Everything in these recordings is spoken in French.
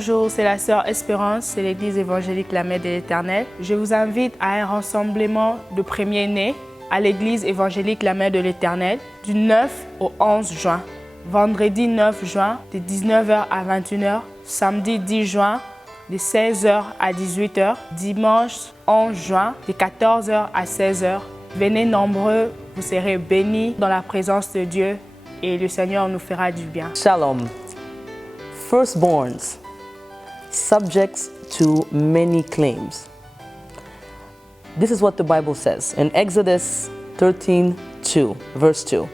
Bonjour, c'est la sœur Espérance, c'est l'église évangélique La Mère de l'Éternel. Je vous invite à un rassemblement de premiers-nés à l'église évangélique La Mère de l'Éternel du 9 au 11 juin. Vendredi 9 juin de 19h à 21h, samedi 10 juin de 16h à 18h, dimanche 11 juin de 14h à 16h. Venez nombreux, vous serez bénis dans la présence de Dieu et le Seigneur nous fera du bien. Shalom. Firstborns, subjects to many claims. This is what the Bible says in Exodus 13:2, verse 2.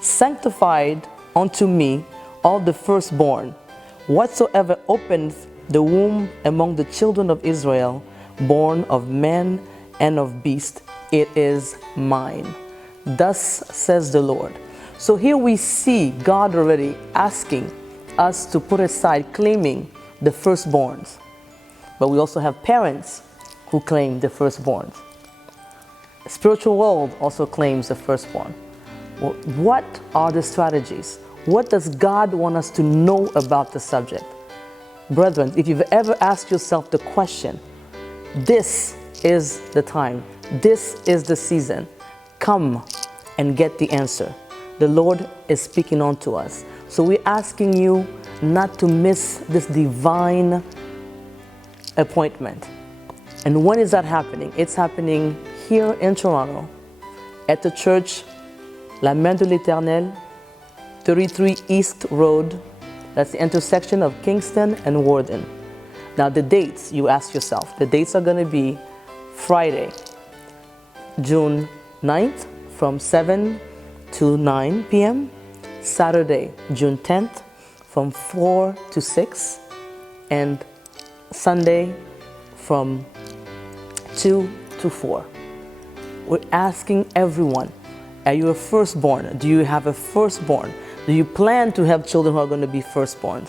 Sanctified unto me all the firstborn, whatsoever openeth the womb among the children of Israel, born of man and of beast, it is mine. Thus says the Lord. So here we see God already asking us to put aside claiming the firstborns. But we also have parents who claim the firstborns. The spiritual world also claims the firstborn. Well, what are the strategies? What does God want us to know about the subject? Brethren, if you've ever asked yourself the question, this is the time, this is the season, come and get the answer. The Lord is speaking on to us. So we're asking you not to miss this divine appointment. And when is that happening? It's happening here in Toronto at the church La Mère de l'Éternel, 33 East Road. That's the intersection of Kingston and Warden. Now the dates, you ask yourself, the dates are going to be Friday, June 9th from 7 to 9 p.m., Saturday, June 10th from 4 to 6, and Sunday from 2 to 4. We're asking everyone, are you a firstborn? Do you have a firstborn? Do you plan to have children who are going to be firstborn?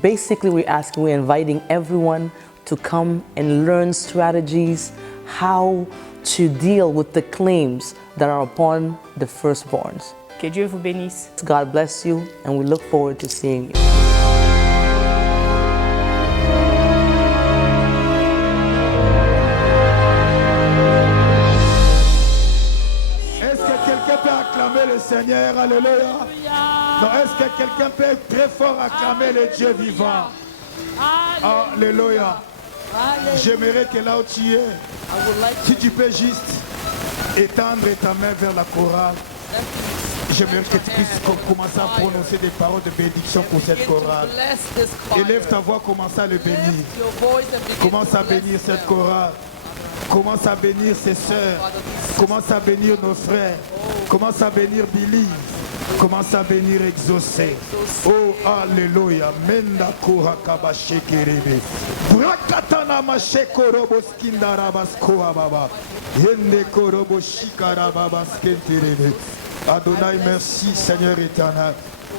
Basically, we're inviting everyone to come and learn strategies, how to deal with the claims that are upon the firstborns. Que Dieu vous bénisse. God bless you, and we look forward to seeing you. Est-ce que quelqu'un peut acclamer le Seigneur? Alléluia. Non, est-ce que quelqu'un peut très fort acclamer le Dieu vivant? Alléluia. J'aimerais que là où tu es, si tu peux juste étendre ta main vers la chorale, j'aimerais que tu puisses commencer à prononcer des paroles de bénédiction pour cette chorale. Élève ta voix, commence à le bénir. Commence à bénir cette chorale. Commence à bénir ses sœurs. Commence à bénir nos frères. Commence à bénir Billy. Commence à bénir Exaucé. Oh, alléluia. Menda kura kabashe kerebe. Brakatana mashe korobo skindarabas koababa. Yende korobo shikarababas kenterebe. Adonai, merci Seigneur éternel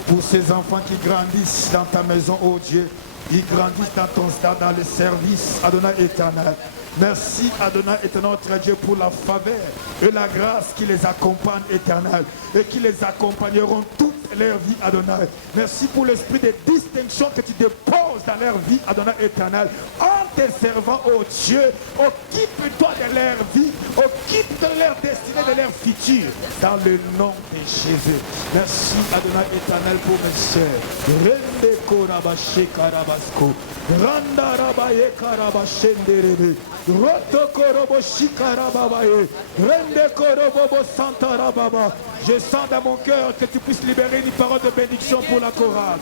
pour ces enfants qui grandissent dans ta maison, oh Dieu. Ils grandissent dans ton stade, dans le service, Adonai éternel. Merci Adonai éternel, notre Dieu, pour la faveur et la grâce qui les accompagne éternel et qui les accompagneront toute leur vie, Adonai. Merci pour l'esprit de distinction que tu déposes dans leur vie, Adonai éternel. En te servant, oh Dieu, occupe-toi de leur vie, occupe de leur destinée, de leur futur, dans le nom de Jésus. Merci Adonai éternel pour mes sœurs. Rende korabashe karabasko. Randa rabaye karabashenderebe. Roto korobo shikarababaye. Rende korobo santarababa. Je sens dans mon cœur que tu puisses libérer une parole de bénédiction pour la chorale.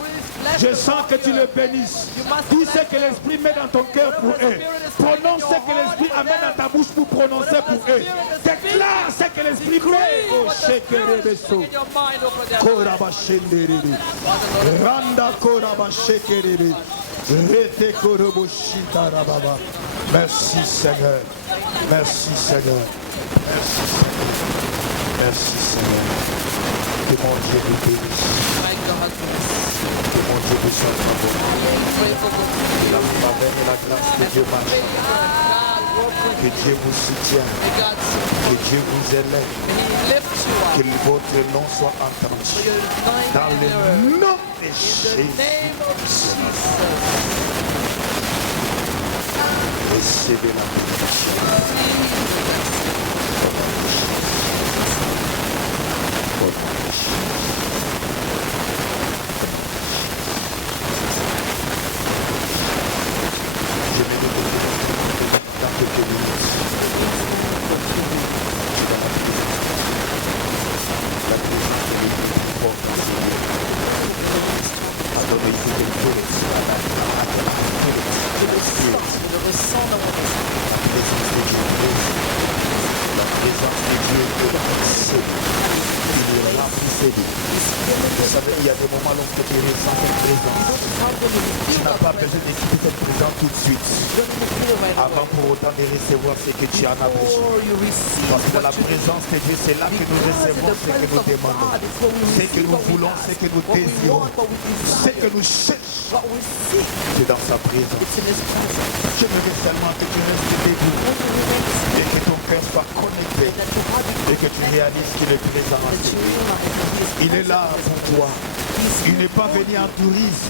Je sens que tu le bénisses. Dis ce que l'Esprit met dans ton cœur pour eux. Prononce ce que l'Esprit amène dans ta bouche pour prononcer pour eux. Déclare ce que l'Esprit met. Oh, shekerebeso. Korabashenderebe. Randa korabashekerebe. Rete korobo shikarababa. Merci Seigneur. Merci Seigneur. Merci Seigneur. Merci Seigneur. Que mon Dieu vous bénisse. Que mon Dieu vous soit favorable. Que la faveur et la grâce de Dieu marchent. Que Dieu vous soutienne. Que Dieu vous élève. Que votre nom soit entendu. Dans le nom de Jésus. Recevez la bénédiction. Je vais vous dans quelques minutes. La présence de l'Église forte du Seigneur. Adorez quelque chose à la présence de Dieu est là. Il est là pour s'aider. Vous savez, il y a des moments où on peut tirer sans cette présence. Tu n'as pas besoin d'écouter cette présence tout de suite. Avant pour autant de recevoir ce que tu en as besoin. Parce que la présence de Dieu, c'est là que nous recevons ce que nous demandons. Ce que nous voulons, ce que nous désirons. Ce que nous cherchons. C'est dans sa présence. J'aimerais seulement que tu restes debout. Et que ton cœur soit connecté. Et que tu réalises qu'il est présent. Il est là pour toi. Il n'est pas venu en tourisme,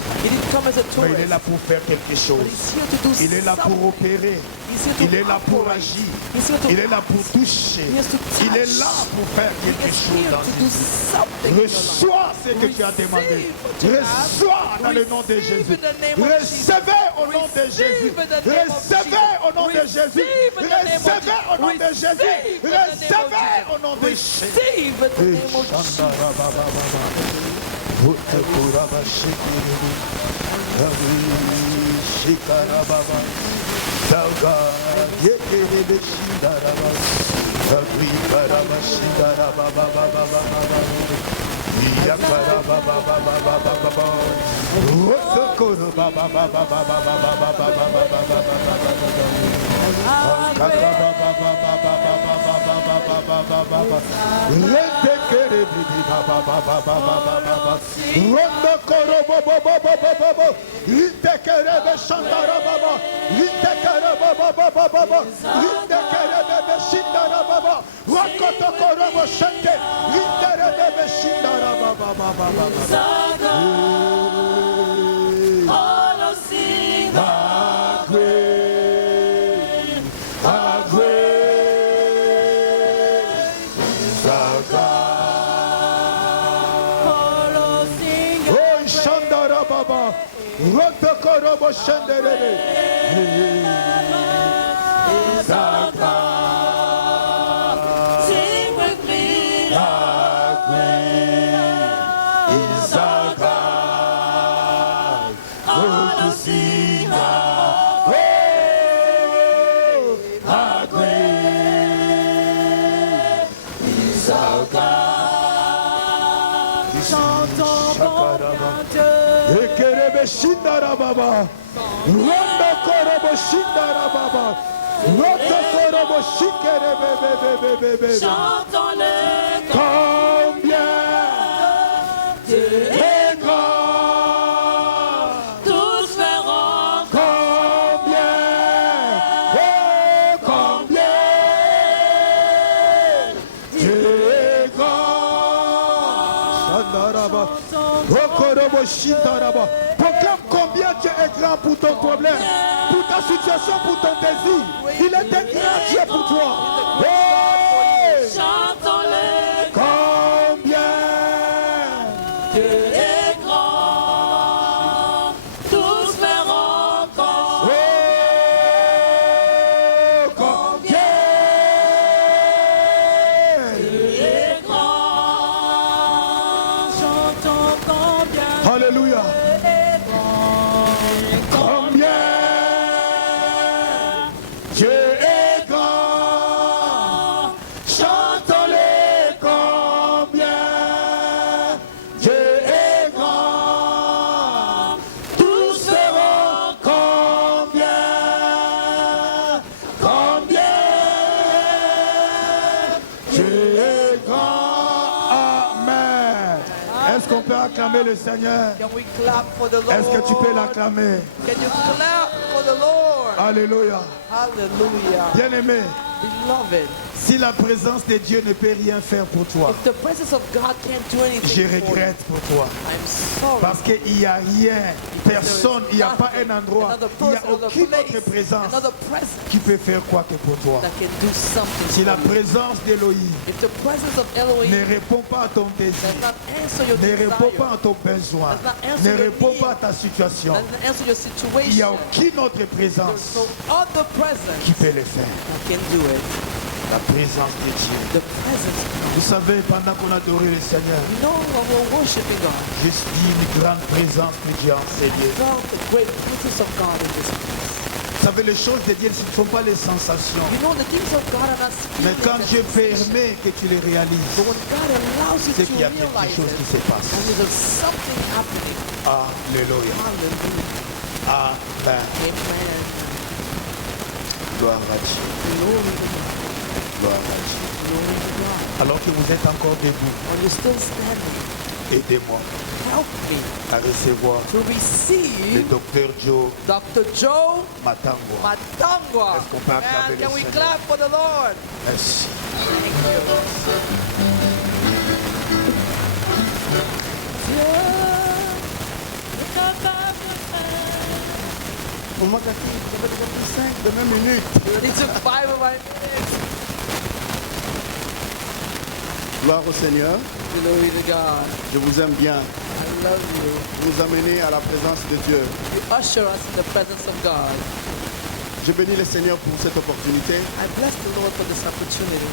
mais il est là pour faire quelque chose. Il est là pour opérer. Il est là pour agir. Il est là pour toucher. Il est là pour faire quelque chose dans ta vie. Reçois ce que tu as demandé. Reçois dans le nom de Jésus. Recevez au nom de Jésus. Recevez au nom de Jésus. Recevez au nom de Jésus. Recevez au nom de Jésus. Chantons-le combien Dieu est grand. Tous feront Combien, oh combien Dieu est grand. Shandaraba, Okorobo Shindaraba. Proclame combien Dieu est grand pour ton problème, pour ta situation, pour ton désir. Il est un grand Dieu pour toi. Hey! chantons-le Combien Dieu est grand. Tous feront Oh, combien Dieu est grand. Chantons combien Alléluia. est grand. Combien Dieu est grand. Chantons-les combien Dieu est grand. Tous seront combien Dieu est grand. Amen. Est-ce qu'on peut acclamer le Seigneur? Can we clap for the Lord? Est-ce que tu peux l'acclamer? Can you clap for the Lord? Alléluia. Hallelujah. Bien-aimé, Beloved, Si la présence de Dieu ne peut rien faire pour toi, If the presence of God can't do je anything for you, regrette pour toi. I'm sorry. Parce qu'il n'y a rien, personne, il n'y a pas un endroit, il n'y a aucune autre présence another presence qui peut faire quoi que pour toi. that can do something Si for la you. présence d'Élohim If the presence of Elohim ne répond pas à ton désir, does not answer your ne répond desire, pas à ton besoin, does not answer ne your répond need, pas à ta situation, doesn't answer your il n'y a situation, aucune autre there's présence no other presence qui peut le faire. that can do it. La présence de Dieu. The presence of God. Vous savez, pendant qu'on adorait le Seigneur, You know when we're worshiping God, j'ai dit une grande présence que Dieu a enseignée. felt the great presence of God in this place. Vous savez, les choses de Dieu, ce ne sont pas les sensations. You know the things of God are not Mais quand feelings Dieu and sensations. permet que tu les réalises, But when God allows you c'est to qu'il y a quelque realize chose qui it, se passe. and there's something happening. Alléluia. Hallelujah. Amen. Amen. Gloire à Dieu. Glory to God. Gloire à Dieu. Glory to God. Alors que vous êtes encore debout, When you're still standing, aidez-moi help me à recevoir to le receive docteur Joe Dr. Joe Matangwa. Matangwa. Est-ce qu'on peut acclamer And le can we Seigneur? clap for the Lord? Merci. On m'a dit, ça fait 5 de même minute. It took 5 of my minutes. Gloire au Seigneur, Glory to God. je vous aime bien. I love you. Vous nous amenez à la présence de Dieu. You usher us in the presence of God. Je bénis le Seigneur pour cette opportunité. I bless the Lord for this opportunity.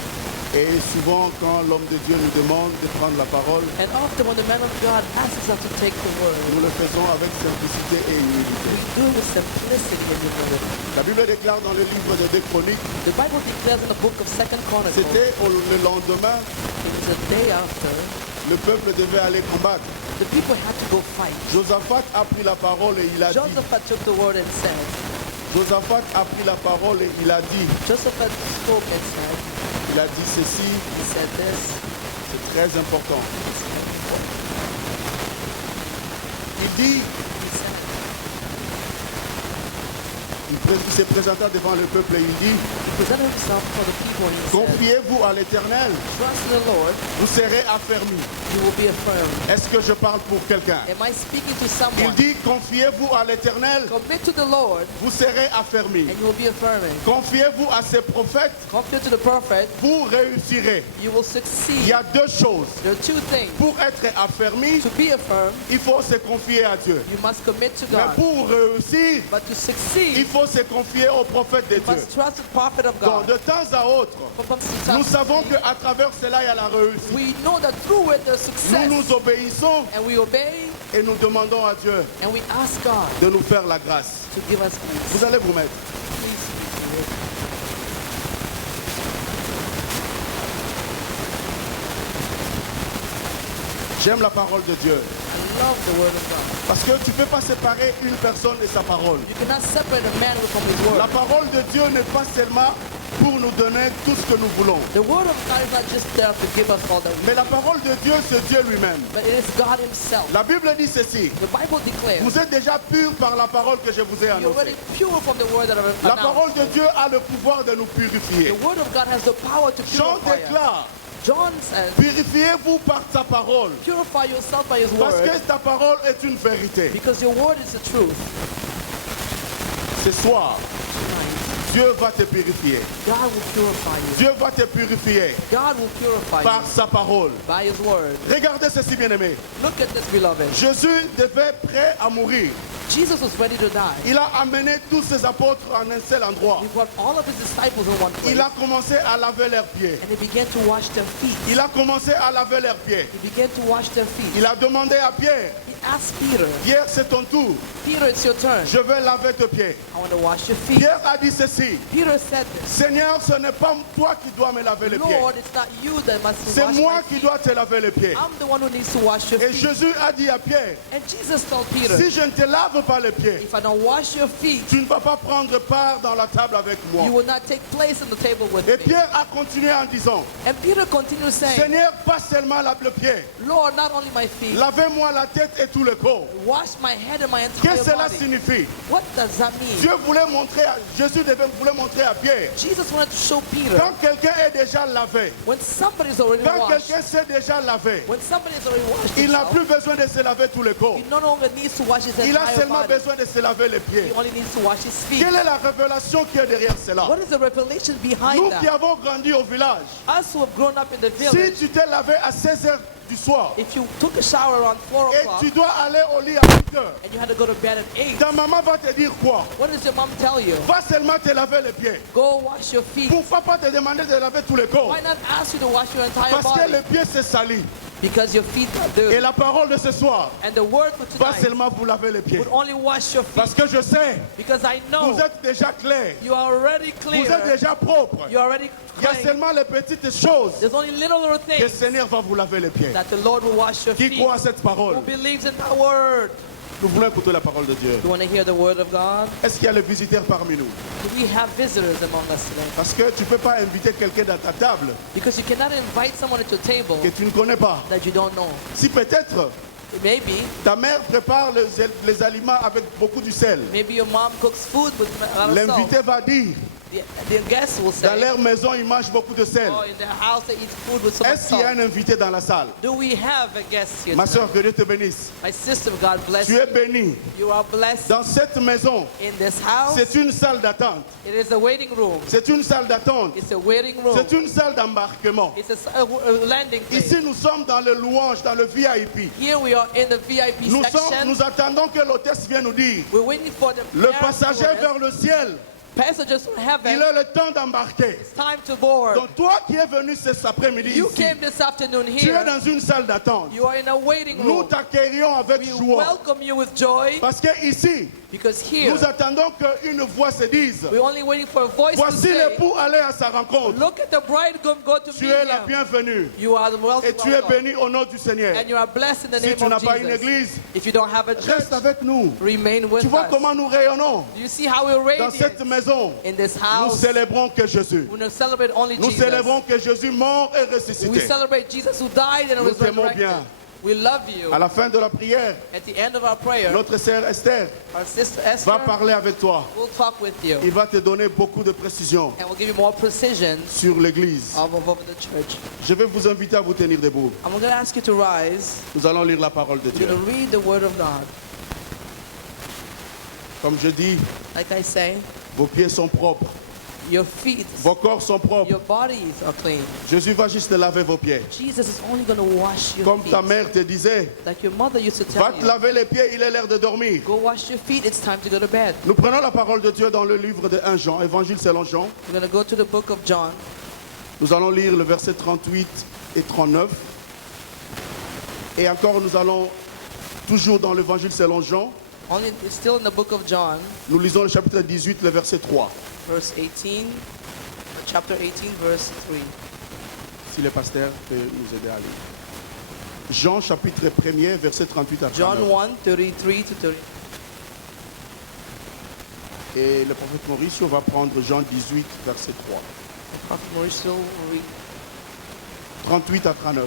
Et souvent, quand l'homme de Dieu nous demande de prendre la parole, And often when the man of God asks us to take the word, nous le faisons avec simplicité et humilité. we do it with simplicity and humility. La Bible déclare dans le livre de 2 Chroniques, The Bible declares in the book of 2 Chronicles, c'était le lendemain, it was a day after, le peuple devait aller combattre. the people had to go fight. Josaphat a pris la parole et il a dit, Josaphat took the word and said, Josaphat a pris la parole et il a dit, Josaphat spoke and said, il a dit ceci, he said this, c'est très important. Il dit, he said, il s'est présenté devant le peuple et il dit, he presented himself for the people and he said, confiez-vous à l'Éternel, trust in the Lord, vous serez affermis. you will be affirmed. Est-ce que je parle pour quelqu'un? Am I speaking to Il someone? dit, confiez-vous à l'Éternel, Commit to the Lord vous serez affermis. and you will be affirming. Confiez-vous à ses prophètes, Commit to the prophet, vous réussirez. you will Il succeed. y a deux choses. There are two things. Pour être affermi, To be affirmed, il faut se confier à Dieu. you must commit to Mais God. pour réussir, But to il succeed, faut se confier au prophète de you Dieu. must trust the prophet of Donc, God. de temps à autre, From nous time to savons time, qu'à travers cela, il y a la réussite. we know that through it there's Nous success. nous obéissons And we obey et nous demandons à Dieu and we ask God de nous faire la grâce. to give us peace. Vous allez vous mettre. Please be with us. J'aime la parole de Dieu. I love the word of God. Parce que tu ne peux pas séparer une personne de sa parole. You cannot separate a man from his La word. parole de Dieu n'est pas seulement pour nous donner tout ce que nous voulons. The word of God is not just there to give us all that we Mais la parole de Dieu, c'est Dieu lui-même. but it is God himself. La Bible dit ceci. The Bible declares Vous êtes déjà purs par la parole que je vous ai you're already annoncée. pure from the word that I've La parole de announced. Dieu a le pouvoir de nous purifier. The word of God has the power to Jean purify us. déclare, John says, purifiez-vous par sa parole. purify yourself by his Parce word que ta parole est une vérité. because your word is the truth. Ce soir, Tonight, Dieu va te purifier. God will purify you. Dieu va te purifier God will purify par you sa parole. by his word. Regardez ceci, bien-aimé. Look at this, beloved. Jésus devait prêt à mourir. Jesus was ready to die. Il a amené tous ses apôtres en un seul endroit. He brought all of his disciples in one place Il a commencé à laver leurs pieds. and he began to wash their feet. Il a commencé à laver leurs pieds. He began to wash their feet. Il a demandé à Pierre, He asked Peter, Pierre, c'est ton tour. Peter, it's your turn. Je vais laver tes pieds. I want to wash your feet. Pierre a dit ceci. Peter said this. Seigneur, ce n'est pas toi qui dois me laver les pieds. Lord, it's not you that must C'est wash moi my qui feet. dois te laver les pieds. I'm the one who needs to wash your Et feet. Jésus a dit à Pierre, And Jesus told Peter, si je ne te lave lave pas les pieds, if I don't wash your feet, tu ne vas pas prendre part dans la table avec moi. you will not take place on the table with Et me. Pierre a continué en disant, And Peter continued saying, Seigneur, pas seulement lave le pied, Lord, not only my feet, lavez-moi la tête et tout le corps. wash my head and my Qu'est-ce entire que cela body. signifie? What does that mean? Jésus voulait montrer à Pierre, Jesus wanted to show Peter, quand quelqu'un est déjà lavé, when somebody's already quand washed, quelqu'un s'est déjà lavé, when somebody's already washed il n'a himself, plus besoin de se laver tout le corps. he no longer needs to wash his Il a entire seulement body. besoin de se laver les pieds. He only needs to wash his feet. Quelle est la révélation qui est derrière cela? What is the revelation behind Nous qui that? avons grandi au village, Us who have grown up in the si village, tu t'es lavé à 16 heures du soir if you took a shower around 4 et o'clock tu dois aller au lit à 8 heures, and you had to go to bed at 8, ta maman va te dire quoi? what does your mom tell you? Va seulement te laver les pieds. Go wash your feet. Pourquoi pas te demander de laver tout le corps? Why not ask you to wash your entire Parce que body? les pieds se salissent. Because your feet are Et dirty. la parole de ce soir And the word for va tonight seulement vous laver les pieds. would only wash your feet. Parce que je sais, Because I know vous êtes déjà clairs, you are already vous êtes clear. déjà propres. You're already Il y a clean. seulement les petites choses There's only little que le things Seigneur va vous laver les pieds. that the Lord will wash your Qui feet. croit à cette parole? Who believes in that word? Nous voulons écouter la parole de Dieu. You want to hear the word of God? Est-ce qu'il y a les visiteurs parmi nous? Do we have visitors among us today? Parce que tu ne peux pas inviter quelqu'un dans ta table Because you cannot invite someone at your table que tu ne connais pas. that you don't know. Si peut-être Maybe, ta mère prépare les aliments avec beaucoup du sel, maybe your mom cooks food with a lot of l'invité salt. va dire, The guest will dans say, leur maison, ils mangent beaucoup de sel. oh, in their house they eat food with so much Est-ce qu'il y a salt. un invité dans la salle? Do we have a guest here? Ma tonight? soeur, que Dieu te bénisse. My sister, God bless Tu you. es bénie. You are blessed Dans cette maison, in this house. c'est une salle d'attente. It is a waiting room. C'est une salle d'attente. It's a waiting room. C'est une salle d'embarquement. It's a landing place. Ici, nous sommes dans le louange, dans le VIP. Here we are in the VIP section. Nous attendons que l'hôtesse vienne nous dire, We're waiting for the le air passager stewardess. vers le ciel, Passengers from il heaven. a le temps d'embarquer. It's time to board. Donc toi qui es venu cet après-midi You ici, came this afternoon tu es here. dans une salle d'attente. You are in a waiting Nous room. t'accueillons avec We joie. welcome you with joy Parce que ici, because here nous attendons qu'une voix se dise, we're only waiting for a voice to voici say, l'époux aller à sa rencontre. look at the bridegroom, go to Tu meet es la him. bienvenue. You are the Et tu es welcome. béni au nom du Seigneur. And you are blessed in the Si name tu n'as of pas une Jesus. église, If you don't have a church, reste avec nous. remain with Tu vois us. comment nous rayonnons Do you see how we're dans radiant cette maison. in this Nous house? célébrons que Jésus. We don't celebrate only Nous Jesus. célébrons que Jésus mort et We ressuscité. celebrate Jesus who died and Nous was t'aimons resurrected. bien. We love you. À la fin de la prière, At the end of our prayer, notre sœur Esther our sister va Esther parler avec toi. will talk with you Il va te donner beaucoup de précisions and will give you more precision sur l'église. of the church. Je vais vous inviter à vous tenir debout. I'm going to ask you to rise. Nous allons lire la parole de We're Dieu. going to read the word of God. Comme je dis, Like I say, vos pieds sont propres, your feet, vos corps sont propres. your bodies are clean. Jésus va juste laver vos pieds. Jesus is only going to wash your Comme feet. ta mère te disait, Like your mother used to va tell te you, laver les pieds, il est l'heure de dormir. go wash your feet, it's time to go to bed. Nous prenons la parole de Dieu dans le livre de 1 Jean, Évangile selon Jean. We're going to go to the book of John. Nous allons lire le verset 38 et 39. Et encore, nous allons toujours dans l'Évangile selon Jean. Only still in the book of John, Nous lisons le chapitre 18, le verset 3. verse 18, chapter 18, verse 3. Si le pasteur peut nous aider à lire. Jean chapitre 1er, verset 38 à 39. John 1, 33 to 30. Et le prophète Mauricio va prendre Jean 18, verset 3. Prophet Mauricio will read 38 à 39.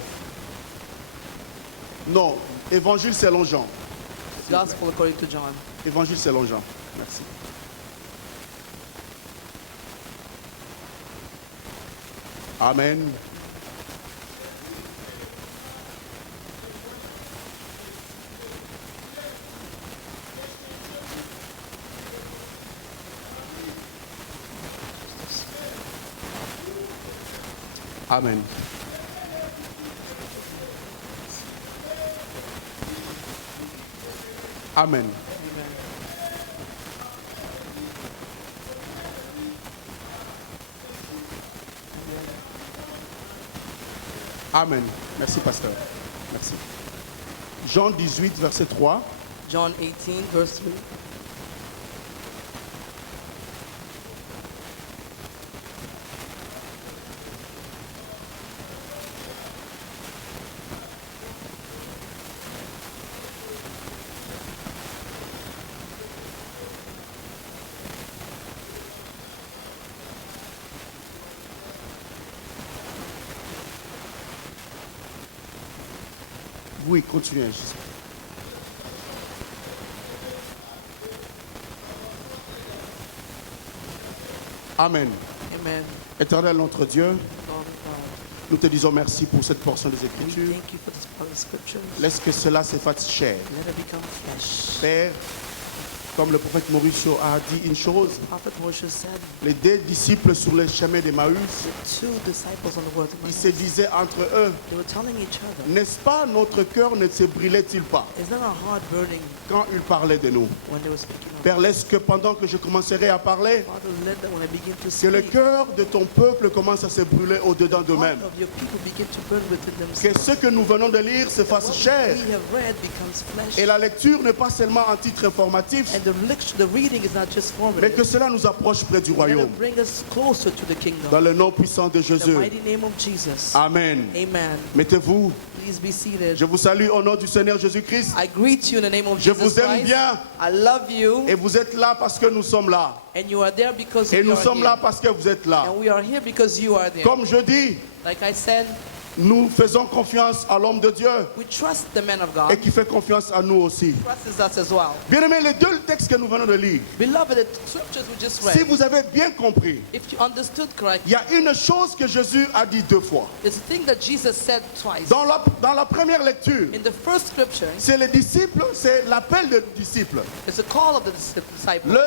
Non, Évangile selon Jean. Gospel according to John. Évangile selon Jean. Merci. Amen. Amen. Amen. Amen. Merci, pasteur. Merci. Jean 18, verset 3. John 18, verse 3. Oui, continuez. Gisèle. Amen. Amen. Éternel notre Dieu, Lord God, nous te disons merci pour cette portion des we Écritures. thank you for this part of scriptures. Laisse que cela se fasse chair. Let it become flesh. Père, comme le prophète Mauricio a dit une chose, Prophet Moshe said, les deux disciples sur le chemin d'Emmaüs, the two disciples on the road to ils Emmaus, se disaient entre eux, they were telling each other, n'est-ce pas notre cœur ne se brûlait-il pas is not our heart burning quand ils parlaient de nous? when they were speaking of Père, laisse que pendant que je commencerai à parler, Father, let them, when I begin to que le speak, cœur de ton peuple commence à se brûler au-dedans the d'eux-mêmes. heart of your people begin to burn within Que themselves. ce que nous venons de lire se fasse What chair. we have read becomes flesh. Et la lecture n'est pas seulement un titre informatif, And the reading is not just mais formative. que cela nous approche près du Let royaume. it bring us closer to the kingdom. Dans le nom puissant de In the Jésus. mighty name of Jesus. Amen. Amen. Mettez-vous. Please be seated. Je vous salue au nom du Seigneur Jésus-Christ. I greet you in the name of Je Jesus vous aime Christ. bien. I love you. Et vous êtes là parce que nous sommes là. And you are there because Et we nous are sommes here. là parce que vous êtes là. And we are here because you are there. Comme je dis, Like I said, nous faisons confiance à l'homme de Dieu we trust the man of et God. qui fait confiance à nous aussi. Trusts us as well. Bien-aimés, les deux textes que nous venons de lire, Beloved, the scriptures we just si read, vous avez bien compris, if you understood il correctly, y a une chose que Jésus a dit deux fois. it's the thing that Jesus said twice. Dans la première lecture, In the first scripture, c'est les disciples, c'est l'appel des disciples. it's the call of the disciples. Le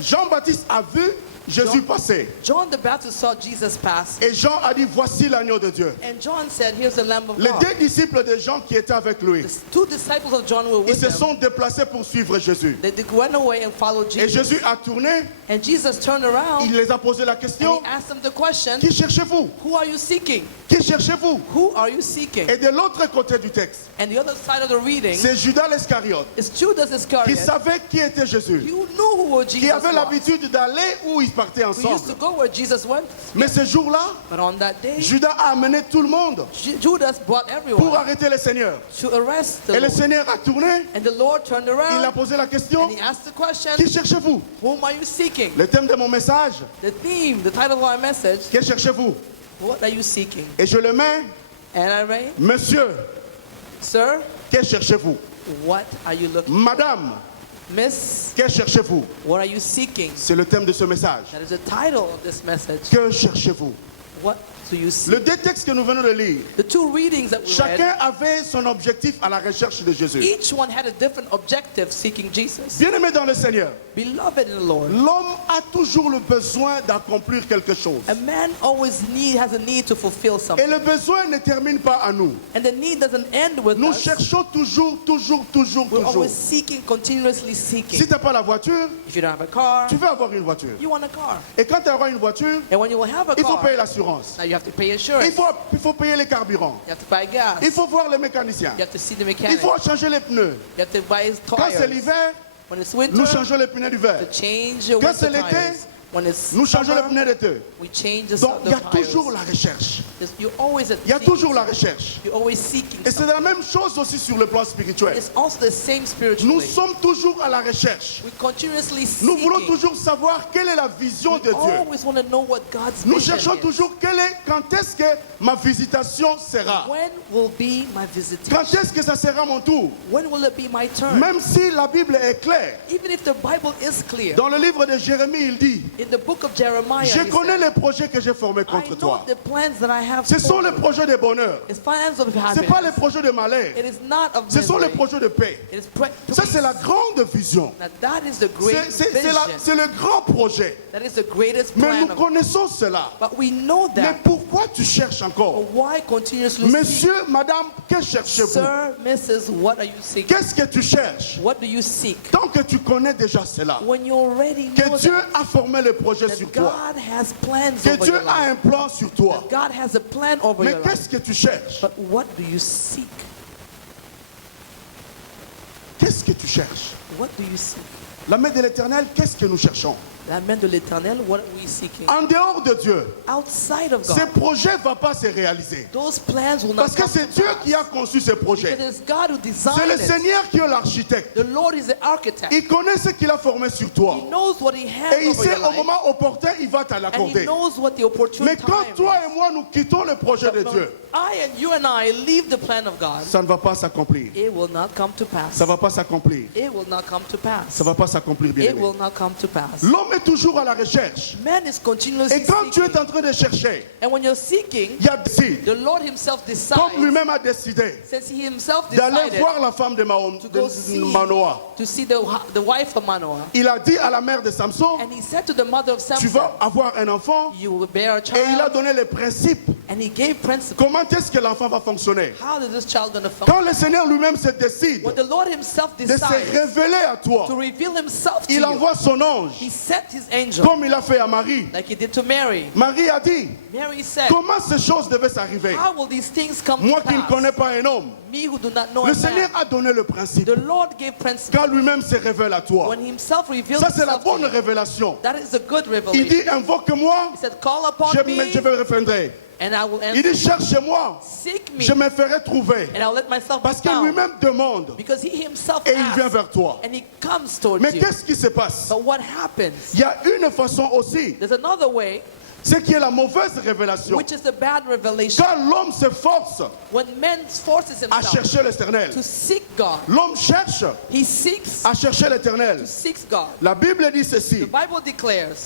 Jean-Baptiste a vu Jésus passer. John the Baptist saw Jesus pass, Et Jean a dit, voici l'agneau de Dieu. and John said, here's the Lamb of Les God. deux disciples de Jean qui étaient avec lui, The two disciples of John were ils with se him. sont déplacés pour suivre Jésus. They went away and followed Et Jesus. Jésus a tourné, And Jesus turned around il les a posé la and question, he asked them the question, qui cherchez-vous? who are you seeking? Qui cherchez-vous? Who are you seeking? Et de l'autre côté du texte, And the other side of the reading c'est Judas l'Iscariote is Judas qui Iscariot. savait qui était Jésus, He knew who qui Jesus avait was. l'habitude d'aller où ils partaient We used to ensemble. go where Jesus went. Mais ce jour-là, But on that day, Judas a amené tout le monde Judas brought pour everyone arrêter le Seigneur. to arrest the Et le Lord. Seigneur a tourné, And the Lord turned il a around posé la question, and he asked the question, qui cherchez-vous? whom are you seeking? Le thème de mon message, The theme, the title of our message, que cherchez-vous? what are you seeking? Et je le mets, And I read, monsieur, sir, que cherchez-vous? what are you looking Madame, for? Miss, que cherchez-vous? what are you seeking? C'est le thème de ce message. That is the title of this message. Que cherchez-vous? What do you seek? Le deux textes que nous venons de lire, The two readings that we chacun read, avait son objectif à la recherche de Jésus. each one had a different objective seeking Jesus. Bien-aimé dans le Seigneur, Beloved in the Lord, l'homme a toujours le besoin d'accomplir quelque chose. a man always has a need to fulfill Et something. le besoin ne termine pas à nous. And the need doesn't end with Nous us. cherchons toujours. We're always seeking, continuously Si seeking. tu n'as pas la voiture, If you don't have a car, tu veux avoir une voiture. you want a car. Et quand tu auras une voiture, And when you will have a il faut car, payer l'assurance. now you have to pay insurance. Il faut payer les carburants. You have to buy gas. Il faut voir les mécaniciens. You have to see the Il mechanic. faut changer les pneus. You have to buy his Quand c'est tires. l'hiver, When it's nous winter, changeons les pneus d'hiver. to change your Quand winter c'est l'été, tires. When it's Nous changeons les summer, pneus d'été. we change the, Donc the il y a tires. toujours la recherche. You're always Il y a seeking toujours la something. recherche. You're always seeking Et c'est something. la même chose aussi sur le plan spirituel. It's also the same spiritually. Nous sommes toujours à la recherche. We continuously Nous voulons seeking. toujours savoir quelle est la vision de Dieu. Always want to know what God's Nous vision cherchons is. toujours quand est-ce que ma visitation sera. When will be my visitation? Quand est-ce que ça sera mon tour. When will it be my turn? Même si la Bible est claire. Even if the Bible is clear, Dans le livre de Jérémie, il dit, in the book of Jeremiah, je he connais said, les projets que j'ai formés I contre know toi. the plans that I have Ce sont for les you. projets de bonheur. It's plans of Ce n'est happiness. pas les projets de malheur. It is not of Ce sont les misery. projets de paix. It is Ça, c'est la grande vision. Now, that is the great vision. C'est le grand projet. That is the greatest Mais plan. nous connaissons cela. But we know Mais that. pourquoi tu cherches encore? But why continuously seek? Monsieur, madame, que cherchez-vous? Sir, Mrs., what are you seeking? Qu'est-ce que tu cherches? What do you seek? Tant que tu connais déjà cela, When you already know que Dieu that, a formé le projet sur that toi, God has plans que over Dieu your a life. un plan sur toi. God has a plan over Mais your life. qu'est-ce que tu cherches? But what do you seek? Qu'est-ce que tu cherches? What do you seek? La main de l'Éternel, qu'est-ce que nous cherchons? La main de l'Éternel, what are we seeking? En dehors de Dieu, Outside of ces God. projets ne vont pas se réaliser. Those plans will not Parce que come c'est to Dieu pass. qui a conçu ces Because projets. it's God who C'est designed le it. Seigneur qui est l'architecte. The Lord is the architect. Il connaît ce qu'il a formé sur toi. He knows what He has Et il over sait your au life. moment opportun, il va te And He l'accorder. knows what the opportune Mais time quand toi is. et moi nous quittons le projet de But Dieu, when you and I leave the plan of God, ça ne va pas s'accomplir. it will not come to pass. Ça ne va pas s'accomplir. It will not come to pass. Ça ne va pas s'accomplir, bien It aimé. will not come to pass. L'homme est toujours à la recherche. Man is continuously Et quand tu seeking. es en train de chercher, And when you're seeking, il y a décide, the Lord Himself comme decides, lui-même a décidé, since He Himself d'aller decided voir la femme de to go Manoah. to see the wife of Manoah. Il a dit à la mère de Samson, And He said to the mother of tu Samson, vas avoir un enfant. you will bear a Et il a child. donné les principes. And He gave principles. Comment est-ce que l'enfant va fonctionner? How is this child going to function? Quand le Seigneur lui-même se décide When the Lord Himself de se decides révéler à toi, to reveal Himself to il you, envoie son ange, He sent His angel, comme il a fait à Marie. like He did to Mary. Marie a dit, Mary said, comment ces choses devaient s'arriver? how will these things come Moi to qui ne pass? connais pas un homme. Me who do not know Le a Seigneur man. a donné le principe. The Lord gave principles. Quand lui-même se révèle à toi. When Himself revealed Ça, c'est la Himself to bonne you, révélation. that is a good Il revelation. dit, invoque-moi, He said, call upon je me, me répondrai. and I will Il answer. dit, cherche-moi, Seek me, je me ferai trouver. and I'll let myself be Parce que found. lui-même demande Because He Himself et il vient asks, vers toi. and He comes towards Mais you. qu'est-ce qui se passe? But what happens? Il y a une façon aussi, There's another way, ce qui est la mauvaise révélation. which is the bad revelation. Quand l'homme se force When man forces à himself chercher l'éternel, to seek God, l'homme cherche he seeks à chercher l'éternel. God. La Bible dit The ceci, Bible declares,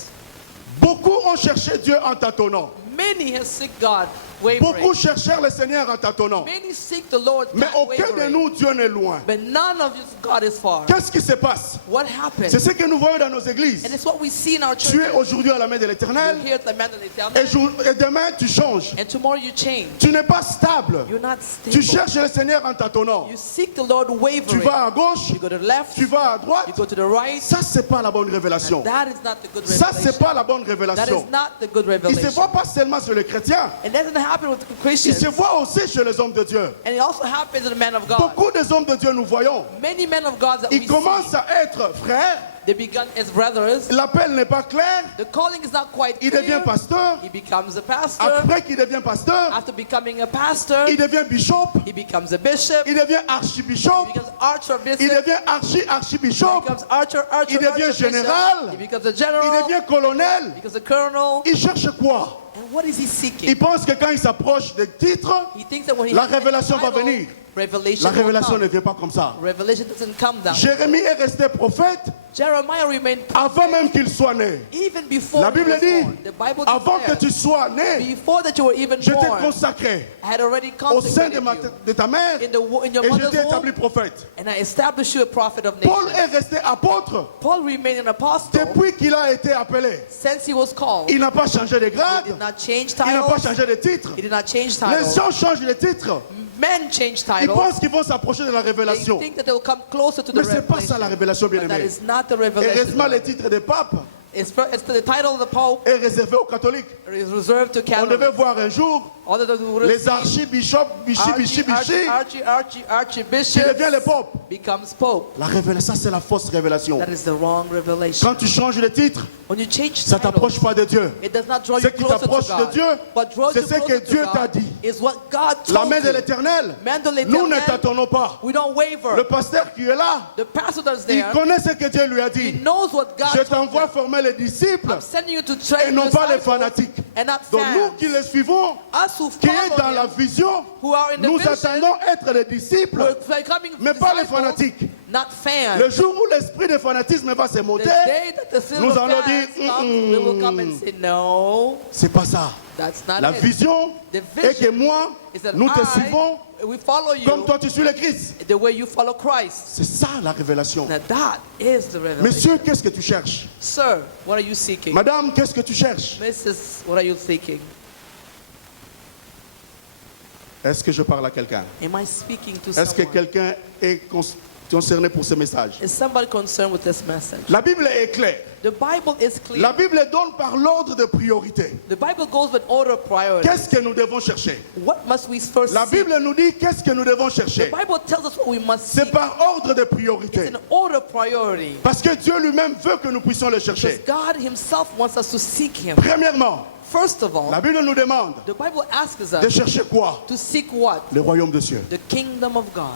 beaucoup ont cherché Dieu en tâtonnant. many have seek God Beaucoup wavering. cherchèrent le Seigneur en tâtonnant. Many seek the Lord Mais aucun de wavering. nous, Dieu n'est loin. But none of you, God is far. Qu'est-ce qui se passe? What happened? C'est ce que nous voyons dans nos églises. And it's what we see in our Tu es churches. aujourd'hui à la main de l'éternel You're here at the man of the et, Eternal, et demain tu changes. and tomorrow you change. Tu n'es pas stable. You're not Tu stable. cherches le Seigneur en tâtonnant. You seek the Lord Tu wavering. vas à gauche, You go to the left, tu vas à you droite. go to the right. Ça, c'est pas la bonne révélation. That is not the good Ça, c'est revelation. pas la bonne That is révélation. not the good Il ne se revelation. voit pas seulement sur les chrétiens. It doesn't happen with Il Christians. se voit aussi chez les hommes de Dieu. And it also happens in the men of God. Beaucoup des hommes de Dieu, nous voyons, Many men of God that we ils commencent see, à être frères. they begun as brothers. L'appel n'est pas clair. The calling is not quite Il clear. devient pasteur. He becomes a pastor. Après qu'il devient pasteur, After becoming a pastor, il devient bishop. he becomes a bishop. Il devient He archibishop. becomes archbishop. Il He devient archibishop. becomes Il devient archbishop. général. He becomes a Il general. devient colonel. He becomes a colonel. Il cherche quoi? And what is he seeking? Il pense que quand il s'approche des titres, He thinks that when he la has a révélation va title, venir. revelation La will révélation come. ne vient pas comme ça. Revelation doesn't come down. Jérémie est resté prophète Jeremiah remained avant même qu'il soit né. even before La he Bible was dit, born. The Bible avant que declares, tu sois né, before that you were even je t'ai born, consacré I had already au sein consecrated you de ta mère in your et je mother's t'ai établi womb, prophète. and I established you a prophet of Paul nations. est resté apôtre Paul remained an apostle depuis qu'il a été appelé. since he was called. Il n'a pas changé de He grade, did not change il n'a pas titles. changé de titre. He did not change Les titles. gens changent de titre. Men change Ils titles. pensent qu'ils vont s'approcher de la They révélation. think that they'll come closer to the Mais c'est pas ça la revelation. révélation, bien But that aimé. is not the revelation. Heureusement, le titre de pape It's the title of the Pope est réservé aux catholiques. is reserved to On devait Catholics. voir un jour All that we would les see, archibishops, Bichi, qui Archbishop deviennent les popes. becomes Pope. La révélation, ça c'est la fausse révélation. That is the wrong revelation. Quand tu changes de titre, When you change ça titles, t'approche pas de Dieu. it does not draw Ce you qui closer t'approche to de God. Dieu, What draws c'est you ce que closer to Dieu t'a God dit. is what God La told main de you. l'éternel, Main de nous ne l'Éternel, tâtonnons pas. we don't waver. Le pasteur qui est là, The pastor that's il there, connaît ce que Dieu lui a he dit. knows what God Je told t'envoie him. former les disciples I'm sending you to et train non pas les disciples fanatiques. and not Donc nous fans. qui les suivons, Us who qui est dans follow la him, vision, who are in the nous vision, attendons être les disciples, we're becoming mais pas les disciples, fanatiques. not fans. Le jour où l'esprit de fanatisme va se The monter, day that the sin nous of allons fans dire, comes, we will come and say, no, c'est pas ça. that's not La it. vision The est que vision moi, is that nous te suivons we follow you comme toi tu suis le Christ. the way you follow Christ. C'est ça la révélation. Now that is the revelation. Monsieur, qu'est-ce que tu cherches? Sir, what are you seeking? Madame, qu'est-ce que tu cherches? Mrs., what are you seeking? Est-ce que je parle à quelqu'un? Am I speaking to Est-ce que someone? quelqu'un est concerné pour ce message? Is somebody concerned with this message? La Bible est claire. The Bible is clear. La Bible donne par l'ordre de priorité. The Bible goes with order of priority. Qu'est-ce que nous devons chercher? What must we first La seek? Bible nous dit qu'est-ce que nous devons The chercher. Bible tells us what we must C'est seek. par ordre de It's priorité. an order of priority. Parce que Dieu lui-même veut que nous puissions le Because chercher. God himself wants us to seek him. Premièrement, First of all, la Bible nous demande the Bible asks de us chercher quoi? to seek what? Le royaume de Dieu. The kingdom of God.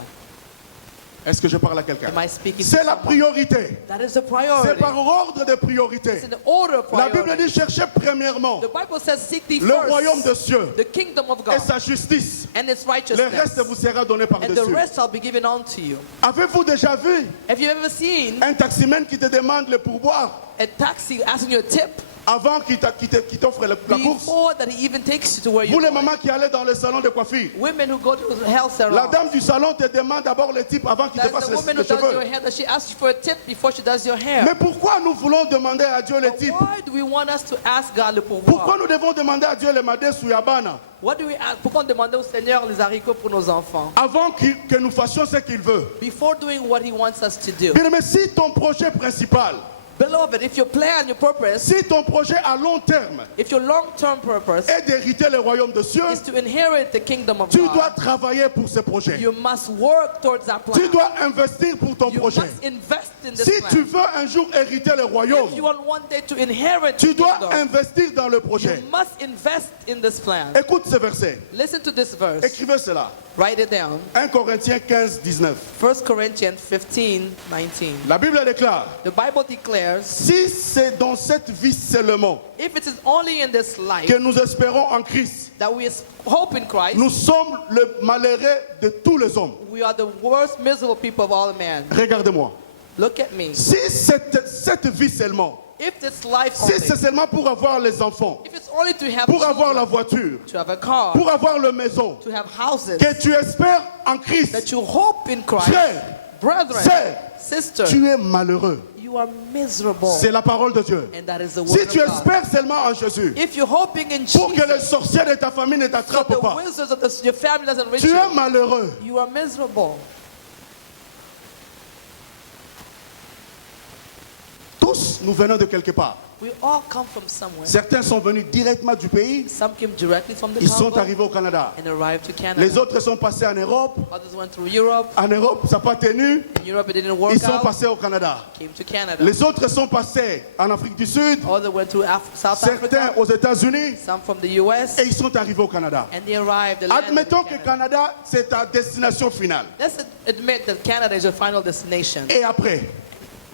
Est-ce que je parle à quelqu'un? Am I speaking to C'est la someone? priorité. That is the C'est priority. par ordre de priorité. It's an order of La Bible priority. dit chercher premièrement The Bible says seek thee le royaume de first Dieu the kingdom of et God sa justice. and its Le righteousness, reste vous sera donné and the par-dessus. rest shall be given unto you. Avez-vous déjà vu Have you ever seen un taximène qui te demande le pourboire a taxi asking you a tip avant qu'il t'offre la course? before that he even takes you to where Vous you're les going? mamans qui allez dans le salon de coiffure, Women who go to the health la salon. dame du salon te demande d'abord le type avant qu'il te That's fasse the les woman who les does your cheveux. hair, that she asks you for a tip before she does your hair. Mais pourquoi nous voulons demander à Dieu le But type? why do we want us to ask God le Pourquoi pouvoir? nous devons demander à Dieu le madé sous Yabana What do we ask? Pourquoi on demande au Seigneur les haricots pour nos enfants? avant que nous fassions ce qu'il veut? Before doing what he wants us to do. Bien, mais si ton projet principal, Beloved, if your plan, your purpose, si ton projet à long terme if your long-term purpose est d'hériter le royaume de Dieu, is to inherit the kingdom of tu dois God, travailler pour ce projet. you must work towards that Tu plan. dois investir pour ton You projet. must invest in this Si plan. tu veux un jour hériter le royaume, If you want one day to inherit tu the dois kingdom, investir dans le you projet. must invest in this plan. Écoute ce verset. Listen to this verse. Écrivez cela. Write it down. 1 Corinthiens 15, 19. 1 Corinthians 15:19. La Bible déclare, The Bible declares, si c'est dans cette vie seulement if it is only in this life que nous espérons en Christ, that we hope in Christ, nous sommes le malheureux de tous les hommes. we are the worst miserable people of all men. Regardez-moi. Look at me. Si cette vie seulement, If this life si c'est only, seulement pour avoir les enfants, if it's only to have pour avoir la children, voiture, to have a car, pour avoir la maison, to have houses, que tu espères en Christ, that you hope in Christ, frère, brethren, sœur, sister, tu es malheureux. you are miserable. C'est la parole de Dieu. And that is the Si word tu of God. espères seulement en Jésus, If you're hoping in pour que les Jesus, sorciers de ta famille ne so t'attrapent the pas, wizards of your family doesn't reach tu es you, malheureux. you are miserable. Tous, nous venons de quelque part. We all come from somewhere. Certains sont venus directement du pays, Some came directly from the ils sont Congo arrivés au Canada. and arrived to Canada. Les autres sont passés en Europe. Others went through Europe. En Europe, ça n'a pas tenu. In Europe, it didn't work Ils sont out. passés au Canada. Came to Canada. Les autres sont passés en Afrique du Sud, Others went to South certains Africa. aux États-Unis, Some from the U.S. et ils sont arrivés au Canada. And they arrived. They landed in Admettons que Canada. Canada, c'est ta destination finale. Let's admit that Canada is your final destination. Et après,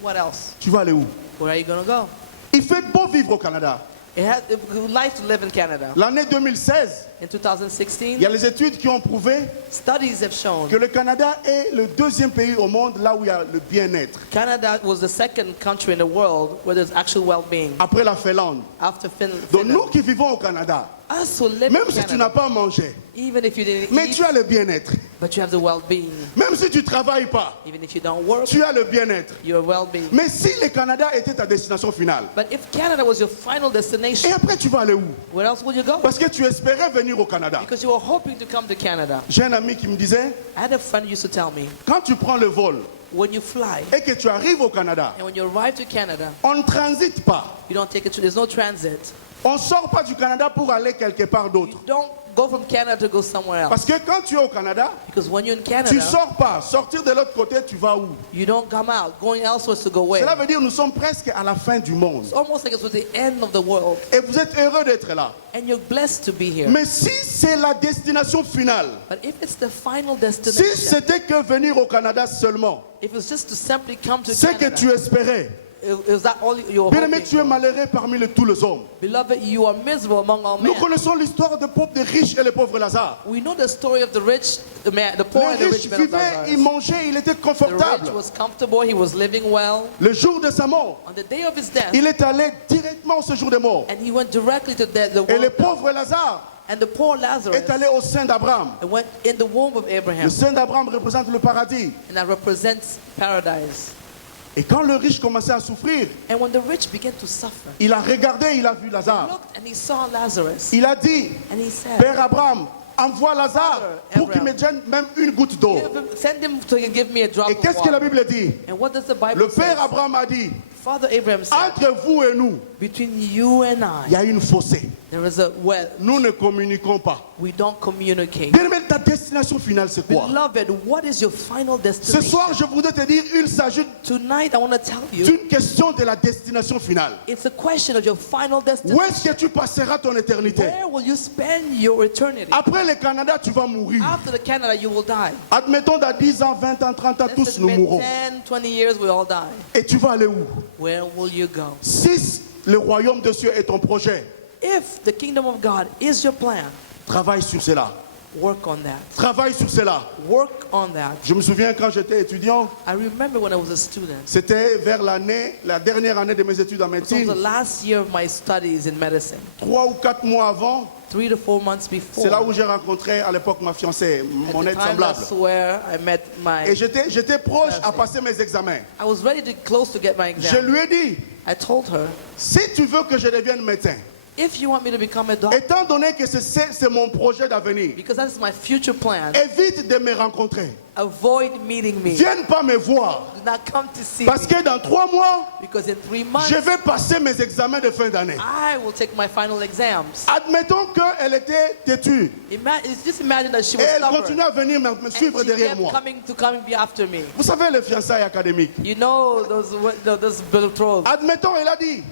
What else? tu vas aller où? Where are you going to go? Il fait beau vivre au Canada. It would like to live in Canada. L'année 2016, In il y 2016, a les études qui ont prouvé studies have shown que le Canada est le deuxième pays au monde là où il y a le bien-être. Canada was the second country in the world where there's actual well-being Après la Finlande. after Donc nous Finland. qui vivons au Canada, Us who live même in si tu n'as Canada, pas mangé, even if you didn't mais eat, tu as le bien-être. but you have the well-being. Même si tu ne travailles pas, Even if you don't work, tu as le bien-être. you're well-being. Mais si le Canada était ta destination finale, But if Canada was your final et destination, après tu vas aller où? where else would you go? Parce que tu espérais venir au Canada. Because you were hoping to come to Canada. J'ai un ami qui me disait, I had a friend who used to tell me, quand tu prends le vol when you fly et que tu arrives au Canada, and when you arrive to Canada, on ne transite pas. you don't take it to, there's no transit. On ne sort pas du Canada pour aller quelque part d'autre. You don't go from Canada to go somewhere else. Parce que quand tu es au Canada, Because when you're in tu Canada, ne sors pas. Sortir de l'autre côté, tu vas où? you don't come out. Going elsewhere to go where? Cela veut dire que nous sommes presque à la fin du monde. It's almost like it's at the end of the world. Et vous êtes heureux d'être là. And you're blessed to be here. Mais si c'est la destination finale, But if it's the final si destination, c'était que venir au Canada seulement, if it's just to simply come to c'est que Canada, tu espérais. is that all you're Bien aimé, hoping tu es for? malheureux parmi tous les hommes. Beloved, you are miserable among all Nous men. connaissons l'histoire des pauvres, des riches et les pauvres Lazare. We know the story of the rich, the poor and the Le rich riche man of vivait, Lazarus. il mangeait, il était The confortable. rich was comfortable, he was living well. Le jour de sa mort, On the day of his death, il est allé directement au séjour des morts. and he went directly to the Et le womb, pauvre Lazare and the poor Lazarus est allé au sein d'Abraham. and went in the womb of Le Abraham, sein d'Abraham représente le paradis. and that represents paradise. Et quand le riche commençait à souffrir, And when the rich began to suffer, il a regardé, il a vu he Lazare. looked and he saw Lazarus, Il a dit, and he said, Père Abraham, envoie Lazare pour qu'il me donne même une goutte d'eau. Send him to give me a drop Et of qu'est-ce que la water. Bible dit? And what does the Bible Le say? père Abraham a dit, Father Abraham said, entre vous et nous, between you and il y I, a une fossé. there is a well. Nous ne communiquons pas. We don't communicate. Bien-aimé, ta destination finale, c'est quoi? Beloved, what is your final Ce destination? soir, je voudrais te dire, il s'agit Tonight, I want to tell you, d'une question de la destination finale. it's a question of your final Où destination. est-ce que tu passeras ton éternité? Where will you spend your eternity? Après le Canada, tu vas mourir. After the Canada, you will die. Admettons, dans 10 ans, 20 ans, 30 ans, Let's tous nous admit mourrons. 10, 20 years, we all die. Et tu vas aller où? Where will you go? Si le royaume de Dieu est ton projet, If the kingdom of God is your plan, travaille sur cela. work on that. Travaille sur cela. Work on that. Je me souviens quand j'étais étudiant, I remember when I was a student. c'était vers la dernière année de mes études en It was médecine, the last year of my studies in medicine. 3 ou 4 mois avant, 3 to 4 months before. c'est là où j'ai rencontré à l'époque ma fiancée, mon At the aide time, semblable. that's where I met my. Et j'étais proche à passer mes examens. I was ready to close to get my Je exam. lui ai dit, I told her, si tu veux que je devienne médecin, if you want me to become a doctor, étant donné que c'est mon projet d'avenir, because that's my future plan, évite de me rencontrer. avoid meeting me. Viens pas me voir. Do not come to see Parce me. que dans 3 mois, Because in 3 months, je vais passer mes examens de fin d'année. I will take my final exams. Admettons qu'elle était têtue Just imagine that she et was elle stubborn. continue à venir me And suivre she derrière kept moi. coming be after me. Vous savez les fiançailles académiques. You know those betrothed. Admettons, elle a dit,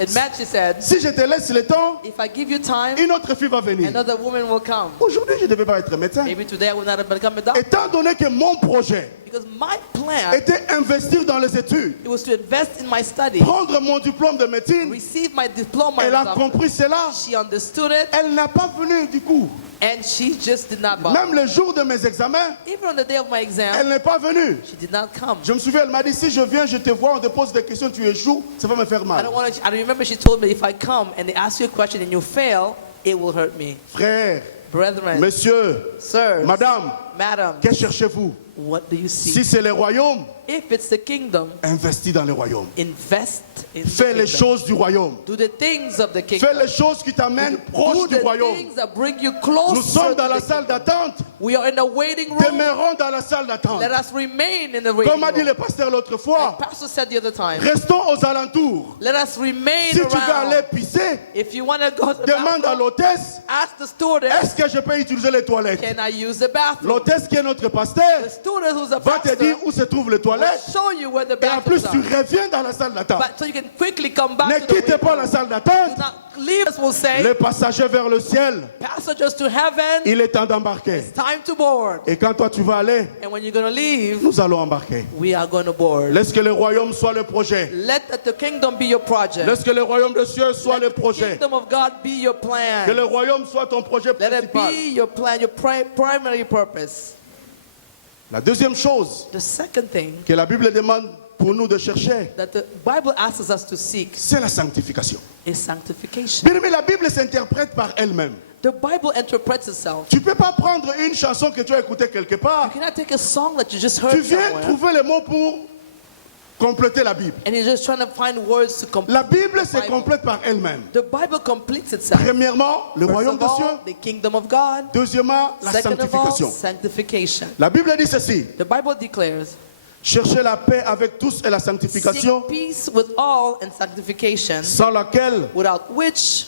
And Matt, she said, si je te laisse le temps, if I give you time, une autre fille va venir. another woman will come. Aujourd'hui, je ne devais pas être médecin. Maybe today I will not become a doctor. Étant donné que mon projet Because my plan, était investir dans les études, it was to invest in my study, prendre mon diplôme de médecine, receive my diploma. elle as a a doctor. compris cela. She understood it, Elle n'a pas venu du coup. and she just did not bother. Même le jour de mes examens, Even on the day of my exam, elle n'est pas venue. she did not come. Je me souviens, elle m'a dit, si je viens, je te vois, on te pose des questions, tu échoues, ça va me faire I mal. don't want to. I remember she told me if I come and they ask you a question and you fail, it will hurt me. Frère, Brethren, monsieur, sirs, madame, madam, que cherchez-vous? what do you see? Si c'est le royaume, If it's the kingdom, investis dans le royaume. invest in Fais the les kingdom. choses du royaume. Do the things of the kingdom. Fais les choses qui t'amènent Do proche du the royaume. things that bring you closer. Nous sommes dans to la the salle kingdom. d'attente. We are in the waiting room. Demeurons dans la salle d'attente. Let us remain in the waiting Comme a dit room. le pasteur l'autre fois, Like Pastor said the other time. restons aux alentours. Let us remain Si tu veux around. aller pisser, If you want to go to the demande à bathroom, l'hôtesse, ask the stewardess, est-ce que je peux utiliser les toilettes? can I use the bathroom? L'hôtesse qui est notre pasteur The stewardess who's a va te pastor dire où se trouvent les will toilettes. show you where the Et en plus, bathrooms tu are. reviens dans la salle d'attente. But so you can quickly come back Ne to the quitte waiting pas la room. salle Do d'attente. not leave us, will say, Les passagers vers le ciel, passengers to heaven, il est temps d'embarquer. time to board. Et quand toi tu vas aller, And when you're going to leave, nous allons embarquer. we are going to board. Laisse que le royaume soit le projet. Let the kingdom be your project. Laisse que le royaume de Dieu soit Let le the projet. kingdom of God be your Que plan. le royaume soit ton projet Let it principal. be your plan, your primary purpose. La deuxième chose The second thing que la Bible demande pour nous de chercher, that the Bible asks us to seek c'est la sanctification. is sanctification. Bien aimé, la Bible s'interprète par elle-même. The Bible interprets itself. Tu ne peux pas prendre une chanson que tu as écoutée quelque part. You cannot take a song that you just Tu heard viens somewhere trouver les mots pour compléter la Bible. and you're just trying to find words to complete. La Bible se Bible. complète par elle-même. The Bible completes itself. Premièrement, le First royaume of de Dieu. all, the kingdom of God. Deuxièmement, la Second of all, sanctification. sanctification. La Bible dit ceci. The Bible declares, Cherchez la paix avec tous et la sanctification, seek peace with all and sanctification, sans laquelle without which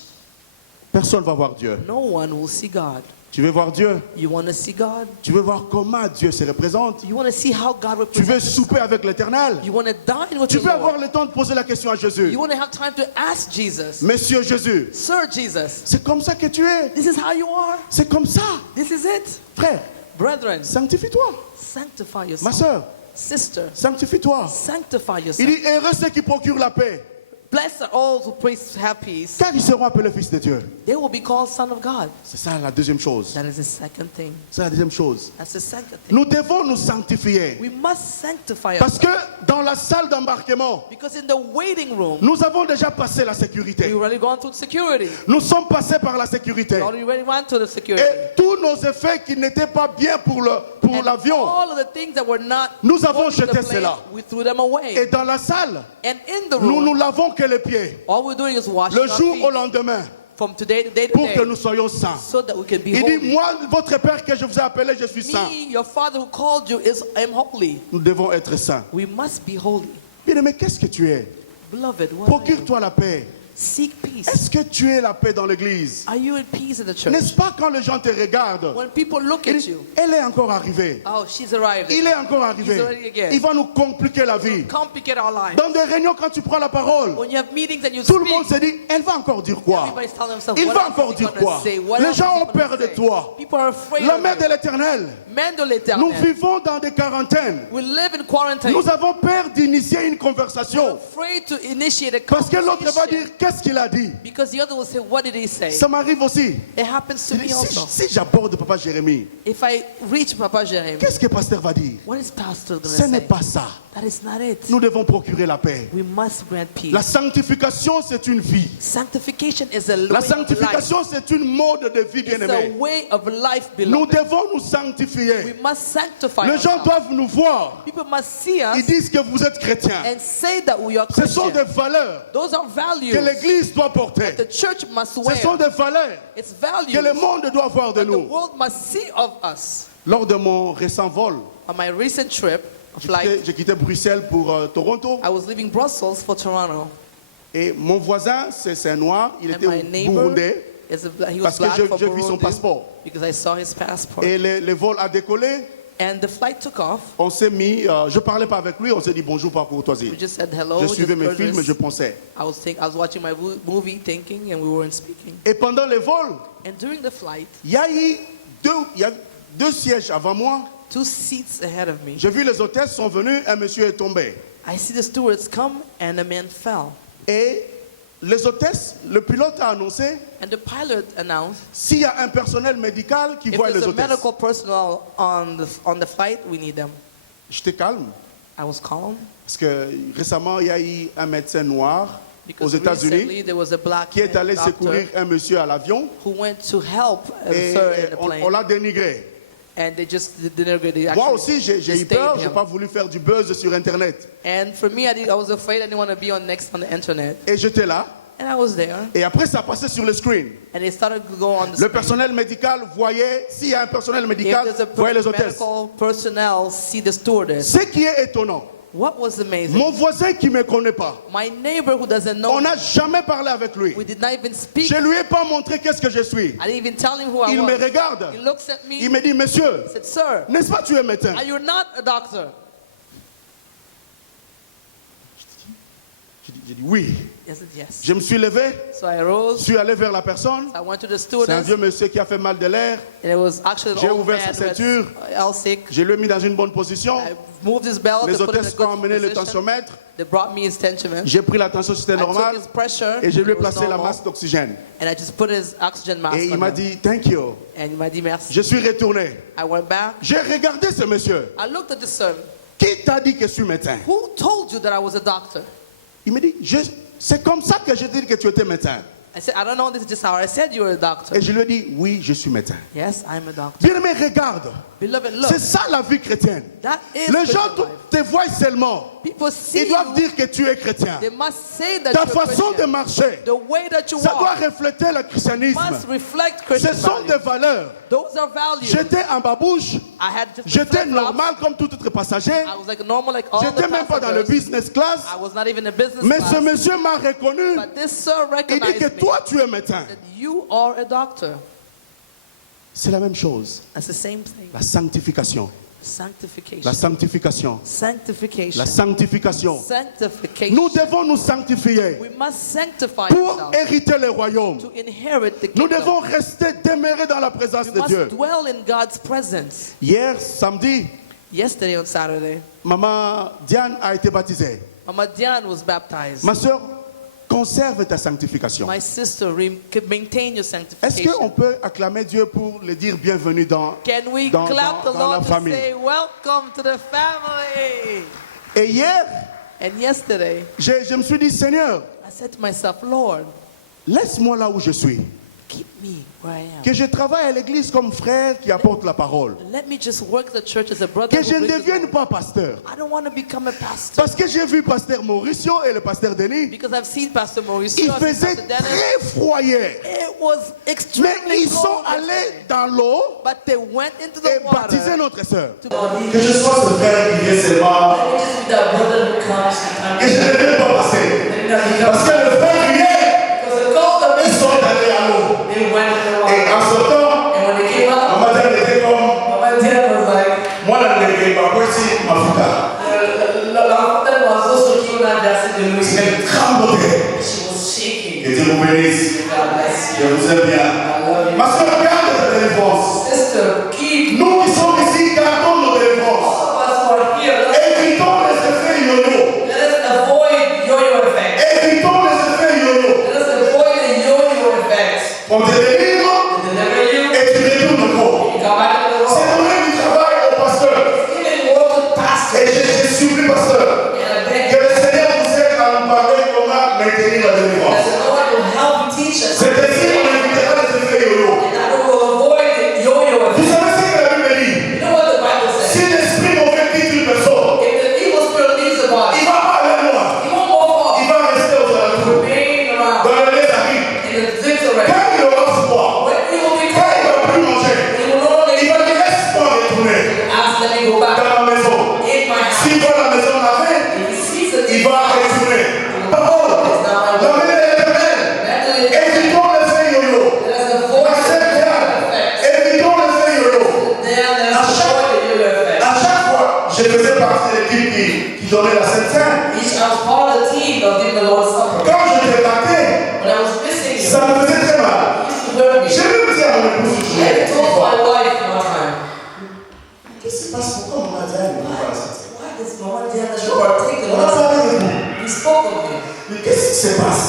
personne ne va voir Dieu. no one will see God. Tu veux voir Dieu? You want to see God? Tu veux voir comment Dieu se représente? You want to see how God Tu veux represents souper himself? avec l'Éternel? You want to dine with Tu the veux avoir Lord? le temps de poser la question à Jésus. You want to have time to ask Jesus, Monsieur Jésus, Sir Jesus, c'est comme ça que tu es. this is how you are. C'est comme ça. This is it. Frère, Brethren, sanctifie-toi. sanctify Ma yourself. soeur, Sister, sanctifie-toi. sanctify Il yourself. dit, heureux ceux qui procurent la paix, Blessed are all who have peace. car ils seront appelés fils de Dieu. They will be called son of God. C'est ça la deuxième chose. That is the second thing. C'est la deuxième chose. That's the second thing. Nous devons nous sanctifier. We must sanctify Parce ourselves. que dans la salle d'embarquement, Because in the waiting room, nous avons déjà passé la we sécurité. already gone through security. Nous sommes passés par la sécurité. We already went to the security. Et tous nos effets qui n'étaient pas bien pour And l'avion, all of the things that were not nous avons going to the jeté plane, cela. we threw them away. Et dans la salle, And in the nous room, nous lavons que les pieds. all we're doing is washing Le our jour feet. au lendemain, from today to day to pour que day, nous soyons saints. so that we can be Il dit, holy. moi, votre Père que je vous ai appelé, je suis saint. Me, your Father who called you, am holy. Nous devons être saints. We must be holy. Bien-aimé, qu'est-ce que tu es? Beloved, what are you? Procure-toi la paix. Seek peace. Est-ce que tu es la paix dans l'église? Are you in peace in the church? N'est-ce pas quand les gens te regardent? When people look Il at dit, you, elle est encore arrivée. oh, she's arrived. Il est encore He's already arrivé. again. Il va nous compliquer la vie. Complicate our lives. Dans des réunions, quand tu prends la parole, When you have meetings and you tout le monde speak, se dit, elle va encore dire quoi? everybody's telling themselves, Il what va else encore is he dire gonna quoi? say? What Les else gens is he ont gonna peur de say? toi. People are afraid La of mère you. de l'éternel. Men de Nous l'éternel. vivons dans des quarantaines. We live in quarantine. Nous avons peur d'initier une We're conversation. afraid to initiate a Parce que l'autre va conversation. dire, qu'est-ce qu'il a dit? Because the other will say, what did he say? Ça m'arrive aussi. It happens to Il me dit, also. si j'aborde Papa Jérémie, If I reach Papa Jeremy, qu'est-ce que pasteur va dire? what is pastor going Ce to n'est say? pas ça. That is not it. Nous devons procurer la paix. We must grant peace. La sanctification, c'est une vie. Sanctification is a way La of life. sanctification, c'est une mode de vie, It's a bien-aimé. way of life, Nous beloved. devons nous We sanctifier. must sanctify Les gens ourselves. doivent nous voir. People must see Ils us disent que vous êtes chrétiens. and say that we are Ce sont Christian. des valeurs Those are values que l'Église doit porter. the church must Ce sont wear. des valeurs It's que le values monde doit voir de that the nous. world must see of us. Lors de mon récent vol, On my recent trip, j'ai quitté Bruxelles pour Toronto. I was leaving Brussels for Toronto. Et mon voisin, c'est un noir, il And était my au neighbor Burundais. he was Parce que black from j'ai vu son Burundi passeport. because I saw his passport. Et le vol a décollé. And the flight took off. On s'est mis, je parlais pas avec lui, on s'est dit bonjour par courtoisie. We just said hello. Je just suivais mes courteous. films, je pensais. I was watching my movie, thinking, and we weren't speaking. Et pendant le vol, And during the flight, il y a deux sièges avant moi. 2 seats ahead of me, J'ai vu les hôtesses sont venues, un monsieur est tombé. I see the stewards come, and a man fell. Et les hôtesses, le pilote a annoncé, And the pilot announced, s'il y a un personnel médical qui if voit les there's a hôtesses. medical personnel on the flight, we need them. J'étais calme, I was calm parce que récemment, il y a eu un médecin noir aux because États-Unis recently there was a black qui est allé doctor secourir un monsieur à l'avion who went to help a et sir in the on plane, l'a dénigré. and they just denigrated. They Moi actually aussi, j'ai eu disdained peur, j'ai him. pas voulu faire du buzz sur Internet. And for me, I was afraid I didn't want to be on the internet. Et j'étais là, And I was there, et après ça passait sur le screen. and they started to go on the Le screen. personnel médical voyait, s'il y a un personnel If médical, there's a voyait les hôtesses. medical personnel see the stewardess, Ce qui est étonnant, what was amazing? mon voisin qui ne me connaît pas, My neighbor who doesn't know on me, n'a jamais parlé avec lui. we did not even speak. Je lui ai pas montré qu'est-ce que je suis. I didn't even tell him who I Il me was. regarde, He looks at me. il me dit, monsieur, Said, "Sir, n'est-ce pas tu es médecin? are you not a doctor?" J'ai dit oui. I said, "Yes." Je me suis levé, So I je rose. suis allé vers la personne. I went to the C'est un stewardess, vieux monsieur qui a fait mal de l'air. and it was actually J'ai an old ouvert man sa who ceinture. had sick. Je l'ai mis dans une bonne position. I moved his belt Les and put it in a hôtesses ont good emmené le position. tensiomètre. They brought me his tensiometer. J'ai pris la tension, c'était I took normal. his pressure, Et je lui ai it was placé la normal, masse d'oxygène. and I just put his oxygen mask Et il on m'a him. dit, thank you. And il m'a dit merci. Je suis retourné. I went back. J'ai regardé ce monsieur. I looked at the son. Qui t'a dit que je suis médecin? Who told you that I was a doctor? Il me dit, c'est comme ça que j'ai dit que tu étais médecin. I said, I don't know, this is just how I said you were a doctor. Et je lui ai dit, oui, je suis médecin. Yes, I'm a doctor. Bien aimé, regarde. Beloved, look, C'est ça la vie chrétienne. that is Les gens Christian life. te voient seulement. People see Ils doivent you, dire que tu es chrétien. they must say that Ta you're a façon de Christian. marcher, The way that you ça doit walk refléter le christianisme. must reflect Ce Christian sont des values. valeurs. Those are values. J'étais en babouche, I had just j'étais flip-flops. normal comme tout autre passager. I was like normal, like all the J'étais même pas dans le passengers. business class. I was not even a business Mais class. ce monsieur m'a reconnu. But this sir Il dit que recognized me. toi, tu es médecin. That you are a doctor. C'est la même chose. That's the same thing. La sanctification. Sanctification. La sanctification. Sanctification. La sanctification. Sanctification. Nous devons nous sanctifier We must sanctify pour ourselves hériter le royaume. to inherit the Nous kingdom. devons rester demeurés dans la présence We de Dieu. must dwell in God's presence. Hier, samedi, Yesterday on Saturday, maman Diane a été baptisée. Mama Diane was baptized. Ma soeur, conserve ta sanctification. My sister, maintain your Est-ce sanctification. qu'on peut acclamer Dieu pour le dire bienvenue dans Can we dans- clap dans- the dans la Lord to famille. say, welcome to the family? Et hier, And yesterday, je me suis dit, Seigneur, I said to myself, Lord, laisse-moi là où je suis. keep me where I am. Que je travaille à l'église comme frère qui apporte la parole. Let me just work at the church as a brother. Que who je ne brings the devienne word. pas pasteur. I don't want to become a pastor. Parce que j'ai vu pasteur Mauricio et le pasteur Denis. Because I've seen Pastor Mauricio. Ils I've seen faisaient Pastor Dennis. très froyer. It was Mais extremely ils sont cold allés yesterday. dans l'eau But they went into et the water. baptisé notre sœur. to- Que je sois ce frère qui vient seulement, que je ne devienne pas passer. Parce que le frère vient, ils sont allés à l'eau. Et en sortant, ma mère était comme, moi la nègre, ma poésie, ma fouta. Elle tremblotait. Que Dieu vous bénisse. Je vous aime bien. Ma soeur, garde ta délivrance. Nous qui sommes ici, gardons nos délivrances. Évitons les effets yo-yo. Évitons les effets yo-yo. On te délivre et tu retournes au corps. C'est donner du travail au pasteur. Et je supplie, pasteur, que le Seigneur vous aide à nous parler comment maintenir la délivrance. C'est ainsi qu'on évitera les effets yo-yo. Vous savez ce que la Bible dit? Si l'esprit mauvais quitte une personne, il va pas aller loin. Il va rester aux alentours. Dans les arrive. Quand il aura froid, quand il ne va plus manger, il va dire laisse-moi retourner dans la maison. S'il voit la maison lavée, il va retourner. Parole, la main de l'Éternel. Évitons les faits yo-yo. Évitons les faits yo-yo. À chaque fois, je faisais partie de l'équipe qui donnait la Sainte Seine. Quand je t'ai batté, ça me faisait très mal. J'ai même dit à mon épouse, qu'est-ce qui se passe? Pourquoi mon mari ne veut pas la Sainte Seine? On a parlé de vous. Mais qu'est-ce qui se passe?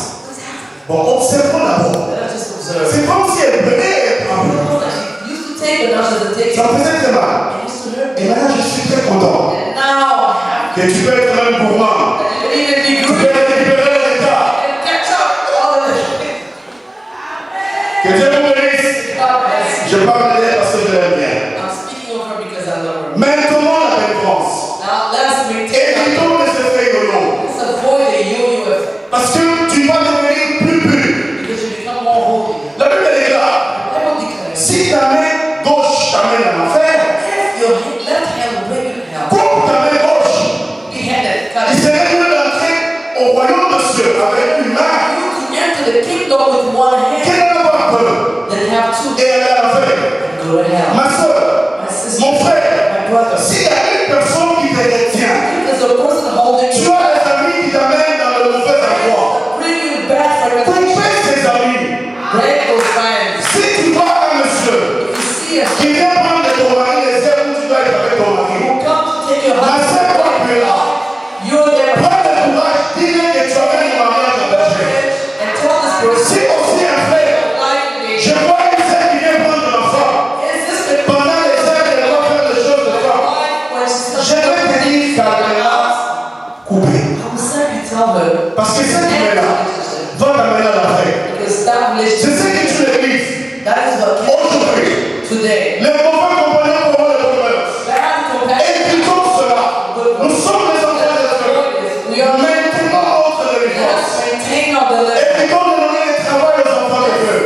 Bon, observons d'abord. C'est comme si elle venait et elle prend. Ça me faisait très mal. Et maintenant, je suis très content que tu peux être même gourmand. Tu peux récupérer l'état. Que Dieu vous bénisse. Je parle d'elle parce que je l'aime bien. Maintenant, la délivrance. Évitons les effets yo-yo. Parce que tu vas devenir plus pur. La Bible est là. Si ta main gauche t'amène à l'enfer, coupe ta main gauche. Il serait mieux d'entrer au royaume de Dieu avec une main qui n'a pas peur et aller à l'enfer. Ma soeur, mon frère, s'il y a une personne qui te retient, tu as des amis qui t'amènent dans le mauvais endroit. Coupez ces amis. Si tu vois un monsieur qui vient prendre de ton mari les heures où tu dois être avec ton mari, ma soeur, toi tu es là. Prends le courage, dis-le que tu amènes mon mariage à berger. Si aussi un frère, je vois une sœur qui vient prendre ma femme, pendant les heures qu'elle doit faire des choses de femme, je vais te dire qu'elle a coupé. Parce que ce qui est là, va t'amener à l'enfer. C'est ce que tu l'église. Aujourd'hui, les mauvais compagnons auront les problèmes. Évitons cela. Nous sommes les enfants de Dieu. Maintenant, notre délivrance. Évitons de donner le travail aux enfants de Dieu.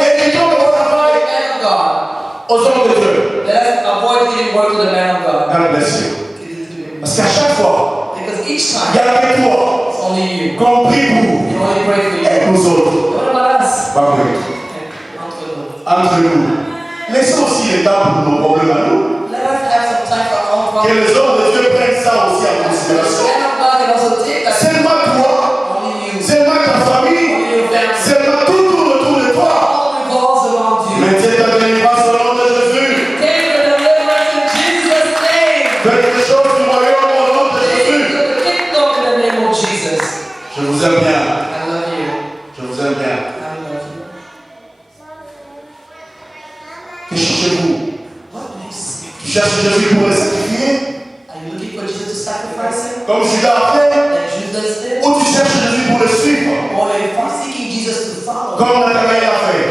Évitons le travail aux hommes de Dieu. God bless you. Parce qu'à chaque fois, il y a avec toi, qu'on prie pour et nous autres. Pas vrai. Entre nous. Laissons aussi les temps pour nos problèmes à nous. Que les hommes de Dieu prennent ça aussi en considération. Seulement toi, seulement ta famille, seulement tout tourne autour de toi. Maintiens ta délivrance au nom de Jésus. Fais les choses du royaume au nom de Jésus. Je vous aime bien. Je vous aime bien. Que cherchez-vous? Tu cherches Jésus pour le sacrifier? Comme Judas a fait? Ou tu cherches Jésus pour le suivre? Comme Nathanaël a fait?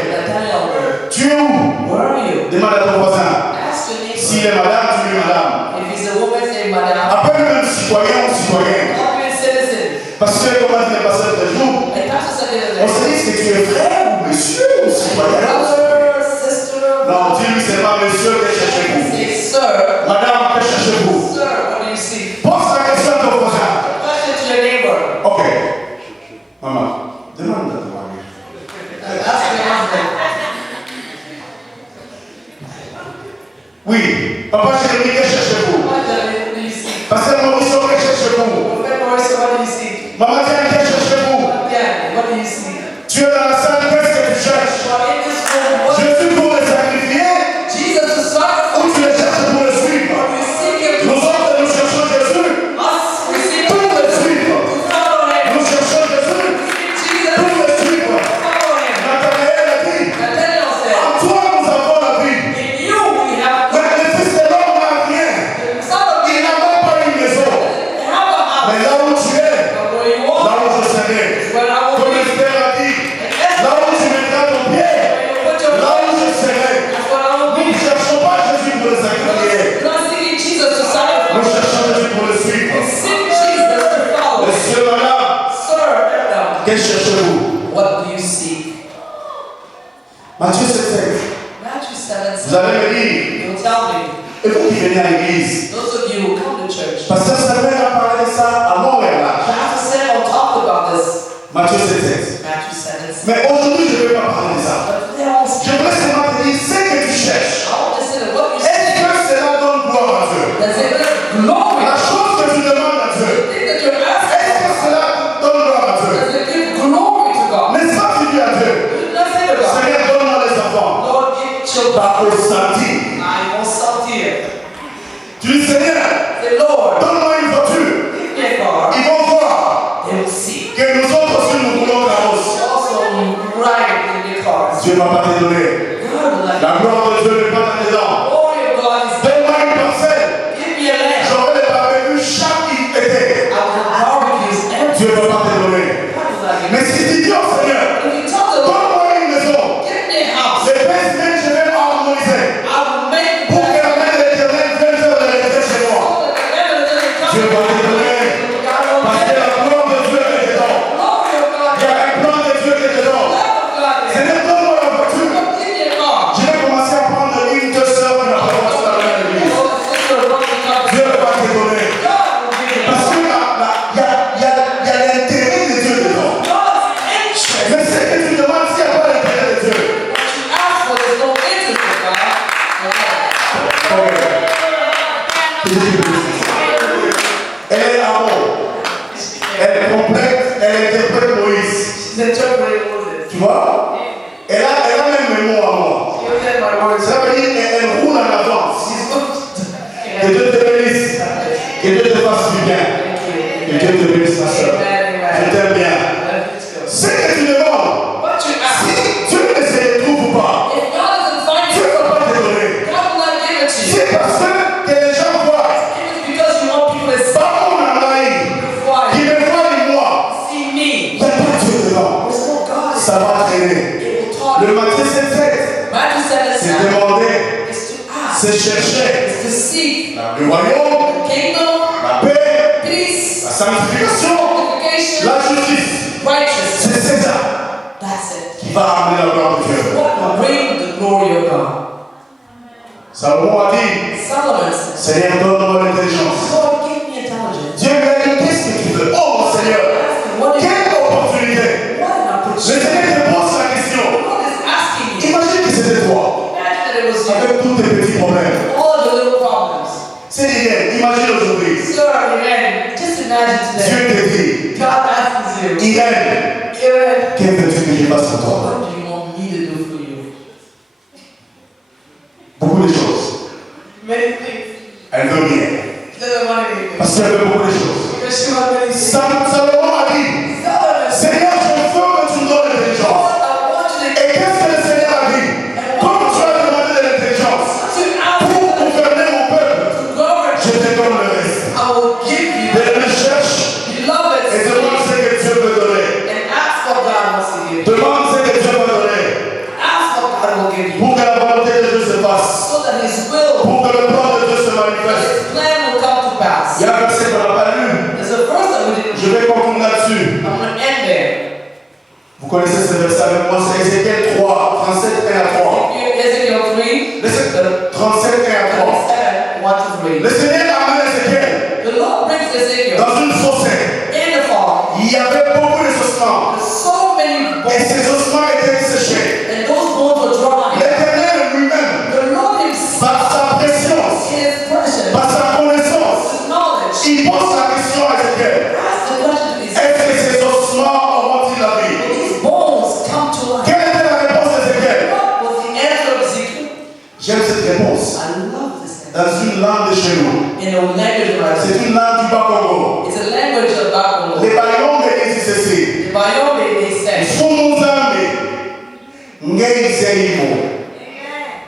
Demande à ton voisin. Ask your neighbor. S'il est madame, tu lui es madame. If he's a woman, say madam. Appelle même citoyen ou citoyenne. Call me a citizen. Parce que, comme a dit le pasteur de jour, And Pastor said the on other se day, dit que tu es frère ou monsieur ou citoyen. brother, sister, Non, dis-lui seulement monsieur, que cherchez-vous? say sir. Madame, que cherchez-vous? Sir, what do you see? Pose la question à ton voisin. Question to your neighbor. Ok. Maman, demande à ton mari. Ask your husband. Oui. Papa Jérémie, que cherchez-vous? What do you see? Pasteur Mauricio, que cherchez-vous? Prophet Maurice, what do you see? Maman Diane, que cherchez-vous? Again, what do you see? Tu es dans la salle, qu'est-ce que tu cherches? You are in this room. What Je suis pour le sacrifier Jesus is sacrifice. ou tu le cherches pour le suivre? We seek him Nous autres, nous cherchons Jésus us. We seek pour him le suivre. to follow him. Nous cherchons Jésus Jesus, pour le suivre. follow him. Nathanaël a dit, Nathaniel said, en toi nous avons la vie. in you we have Mais le fils de l'homme n'a rien. the son of Il God. n'a même pas une maison. Have a house. Mais là où tu es, But where you là walk, où je serai, where I will comme be. Esther a dit, là où tu mettras ton pied, Where you put your là où foot, je serai. that's where I will Nous be. ne cherchons pas Jésus pour le sacrifier. We're not seeking Jesus to Nous sacrifice. cherchons Jésus pour le suivre. We seek Jesus to follow. Monsieur, madame, Sir, Adam, que cherchez-vous? what do you seek? Matthieu 7. Matthew 7 Vous allez me dire, You'll tell me. et vous qui venez à l'église, Those of you who come to church. Pasteur Samuel a parlé de ça à Montréal. Pastor Samuel talked about this. Matthieu 7. Matthew 7. Mais aujourd'hui, je ne vais pas parler de ça. But today I want to Je voudrais seulement te dire ce que tu cherches. say what you Est-ce seek. que cela donne gloire à Dieu? Does it bring glory? La chose que tu demandes à Dieu, The thing that you're asking, est-ce que cela donne gloire à Dieu? does it give glory to God? N'est-ce pas que tu dis à Dieu, You not say to God, Seigneur, donne-moi les enfants. Lord, give children. Par au senti. I want something. Tu dis, Seigneur, Say, Lord, donne-moi une voiture. give me a car. Ils vont voir They will see. que nous autres aussi nous voulons carrosse. Also, ride in the cars. Dieu ne va pas te donner. God will let La gloire de Dieu n'est pas dans tes dents. glory of God is Donne-moi une parcelle. give me a land. J'aurai les barbecues chaque été. I will have barbecues every Dieu ne va pas te donner. God will let Mais si tu dis au Seigneur, If you tell the Lord, donne-moi une maison, give me a house, les basements, je vais harmoniser. I will make Pour que la main de l'Éternel vienne faire de l'éternel chez moi. Dieu va te donner. Parce que la gloire de Dieu est dedans. Il y a un plan de Dieu qui est dedans. Seigneur, donne-moi la voiture. Je vais commencer à prendre une, deux sœurs qui n'ont pas commencé à aller à l'église. Dieu va te donner. Parce qu'il y a l'intérêt de Dieu dedans. Mais ce que tu demandes, s'il n'y a pas l'intérêt de Dieu. Elle est amour. Elle complète, elle interprète Moïse. Tu vois? Elle a même mes mots à moi. Ça veut dire qu'elle roule en avance. Que Dieu te bénisse. Que Dieu te fasse du bien. Que Dieu te bénisse, ma soeur. Je t'aime bien. Ce que tu demandes, si Dieu ne se retrouve pas, Dieu ne va pas te donner. C'est parce que les gens voient, par mon anaï, qui me voient en moi, il n'y a pas Dieu dedans. Ça va traîner. Le matin, c'est fait. C'est demander, c'est chercher le royaume, la paix, la sanctification, la justice. C'est César qui va amener la gloire de Dieu. Salomon a dit, Seigneur, donne-moi l'intelligence. Dieu lui a dit, qu'est-ce que tu veux? Oh mon Seigneur, quelle opportunité. Le Seigneur te pose la question. Imagine que c'était toi, avec tous tes petits problèmes. C'est hier, imagine aujourd'hui. Dieu te dit, Irène, que veux-tu que je fasse pour toi? Beaucoup de choses. Elle veut rien. Parce qu'elle veut beaucoup de choses. Salomon a dit, Seigneur, je veux que tu me donnes l'intelligence. Et qu'est-ce que le Seigneur a dit? Comme tu as demandé de l'intelligence pour gouverner mon peuple, je te donne le reste. Mais me cherche et demande ce que Dieu veut donner. Demande ce que Dieu veut donner. Pour que la volonté de Dieu se fasse. J'aime cette réponse. I love this answer. Dans une langue de chez nous. In a language of C'est une langue du Bas-Congo. It's a language of Bakongo. Les Bayongs disent ceci. The Bayombe, they say, Fumuzambe. Ngei Zeimo.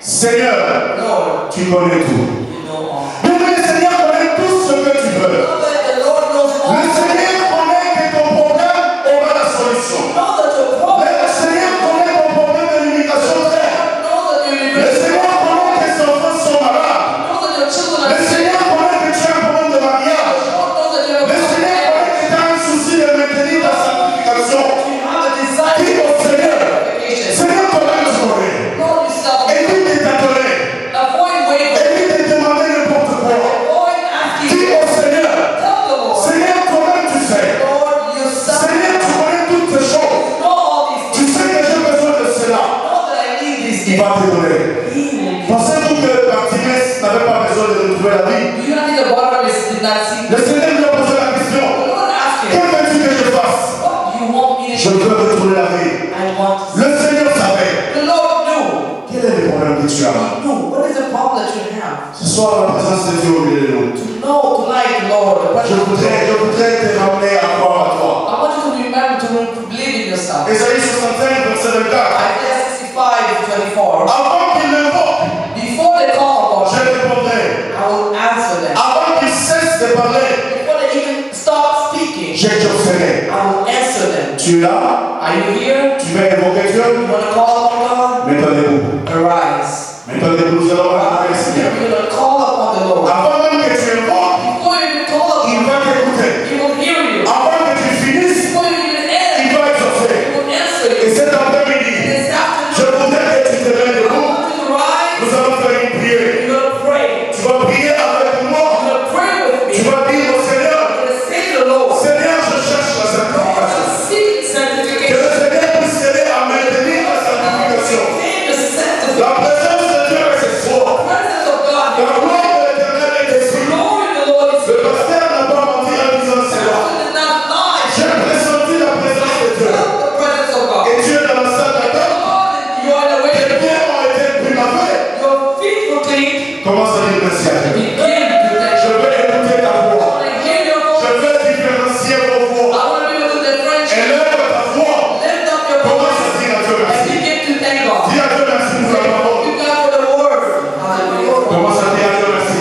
Seigneur, Lord, tu connais tout. you know all. Mais le Seigneur connaît tout ce que tu veux. Know that the Lord knows all. Le Seigneur connaît que ton problème aura la solution. Know that your problem, Le Seigneur connaît ton problème de limitation frère. know that your Le liberty, Seigneur connaît que tes enfants sont malades. know that your children Le are sick. Seigneur connaît que tu as un problème de mariage. Lord knows that you have Le Seigneur connaît que tu as un souci de maintenir ta sanctification. you have a desire Dis au Seigneur, for Seigneur, toi-même tu connais. Lord, yourself. Et lui de t'adorer. Avoid Et wavering. lui de demander n'importe quoi. Avoid asking. Dis au Seigneur, Tell the Lord, Seigneur, toi-même tu sais. Lord, yourself. Seigneur, tu connais toutes ces choses. Know all these Tu things. sais que j'ai besoin de cela. Know that I need these Il things. va te donner. He will give. Pensez-vous que Bartimès n'avait pas besoin de retrouver la vie? Do you not think the Barnabas did not see? Le Seigneur lui a posé la question. The Lord asked Que him, veux-tu que je fasse? what do you want me to Je do? veux retrouver la vie. I want to. Le Seigneur savait. The Lord knew. Quel est le problème que tu as? He knew. What is the problem that you have? Ce soir, la présence de Dieu au milieu de nous. No, tonight, Lord, the Je presence of voudrais God. te ramener à croire à toi. I want you to remember to believe in yourself. Ésaïe 65, verset 24. Isaiah 65:24. Avant qu'il m'invoque, Before they call upon je me, répondrai. I will answer them. Avant qu'il cesse de parler, Before they even start speaking, j'exaucerai. I will answer them. Tu es là? Are you here? Tu veux invoquer Dieu? You want to call upon God? Mets-toi debout. Arise. Mets-toi debout, nous allons invoquer le Seigneur. You're going to call upon the Lord. Avant même que tu invoques, Before you even call upon il Him, va t'écouter. He will hear you. Avant que tu finisses, Before you even il end, va exaucer. He will answer Et you. cet après-midi, This je afternoon, voudrais que tu te mettes I debout. want you to rise. Nous allons faire une prière. You're going to pray. Tu vas prier avec You're moi. going to pray with me. Tu vas dire au Seigneur, You're going to say to the Lord, Seigneur, je cherche la sanctification. seek Que sanctification. le Seigneur puisse t'aider à maintenir la sanctification. Seek the sanctification. La présence de Dieu est ce soir. Presence of God. La gloire de l'Éternel est ici. Glory of the Lord is Le here. pasteur n'a pas menti en disant cela. God did not lie. J'ai pressenti la présence de Dieu. Felt the presence of God. Et Dieu dans la salle d'attente. God, you are in the way. Les pieds ont été pris ma main. Your feet were clean. Commence à dire merci à Dieu. Begin to thank Je you. veux écouter ta I voix. want to hear your Je voice. veux différencier vos I voix. want to be able to differentiate. Élève ta voix. Lift up your Commence voice à dire à Dieu and merci. begin to thank God. Dis à Dieu merci pour la parole. Thank God for the word. Hallelujah. Commence à dire à Dieu merci.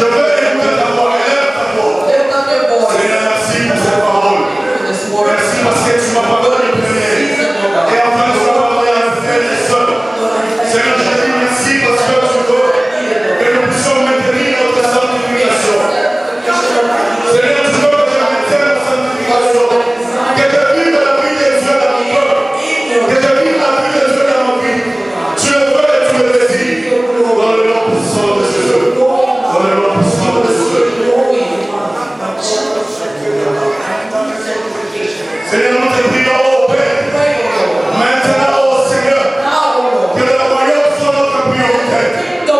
Je veux écouter ta voix. Élève ta voix. Lift up your voice Seigneur, merci pour cette parole. for this word. Merci parce que tu m'as pardonné le premier. Et enfin, tu m'as pardonné un frère et soeur. Seigneur, je dis merci parce que tu veux que nous puissions maintenir notre sanctification. Seigneur, tu veux que je maintienne la sanctification. Que je vive la vie des Dieu dans mon cœur. Que je vive la vie des Dieu dans ma vie. Tu le veux et tu le désires. Dans le nom puissant de Jésus. Dans le nom puissant de Jésus. Seigneur, nous te prions, ô Père. Maintenant, ô Seigneur, que le royaume soit notre priorité. Que le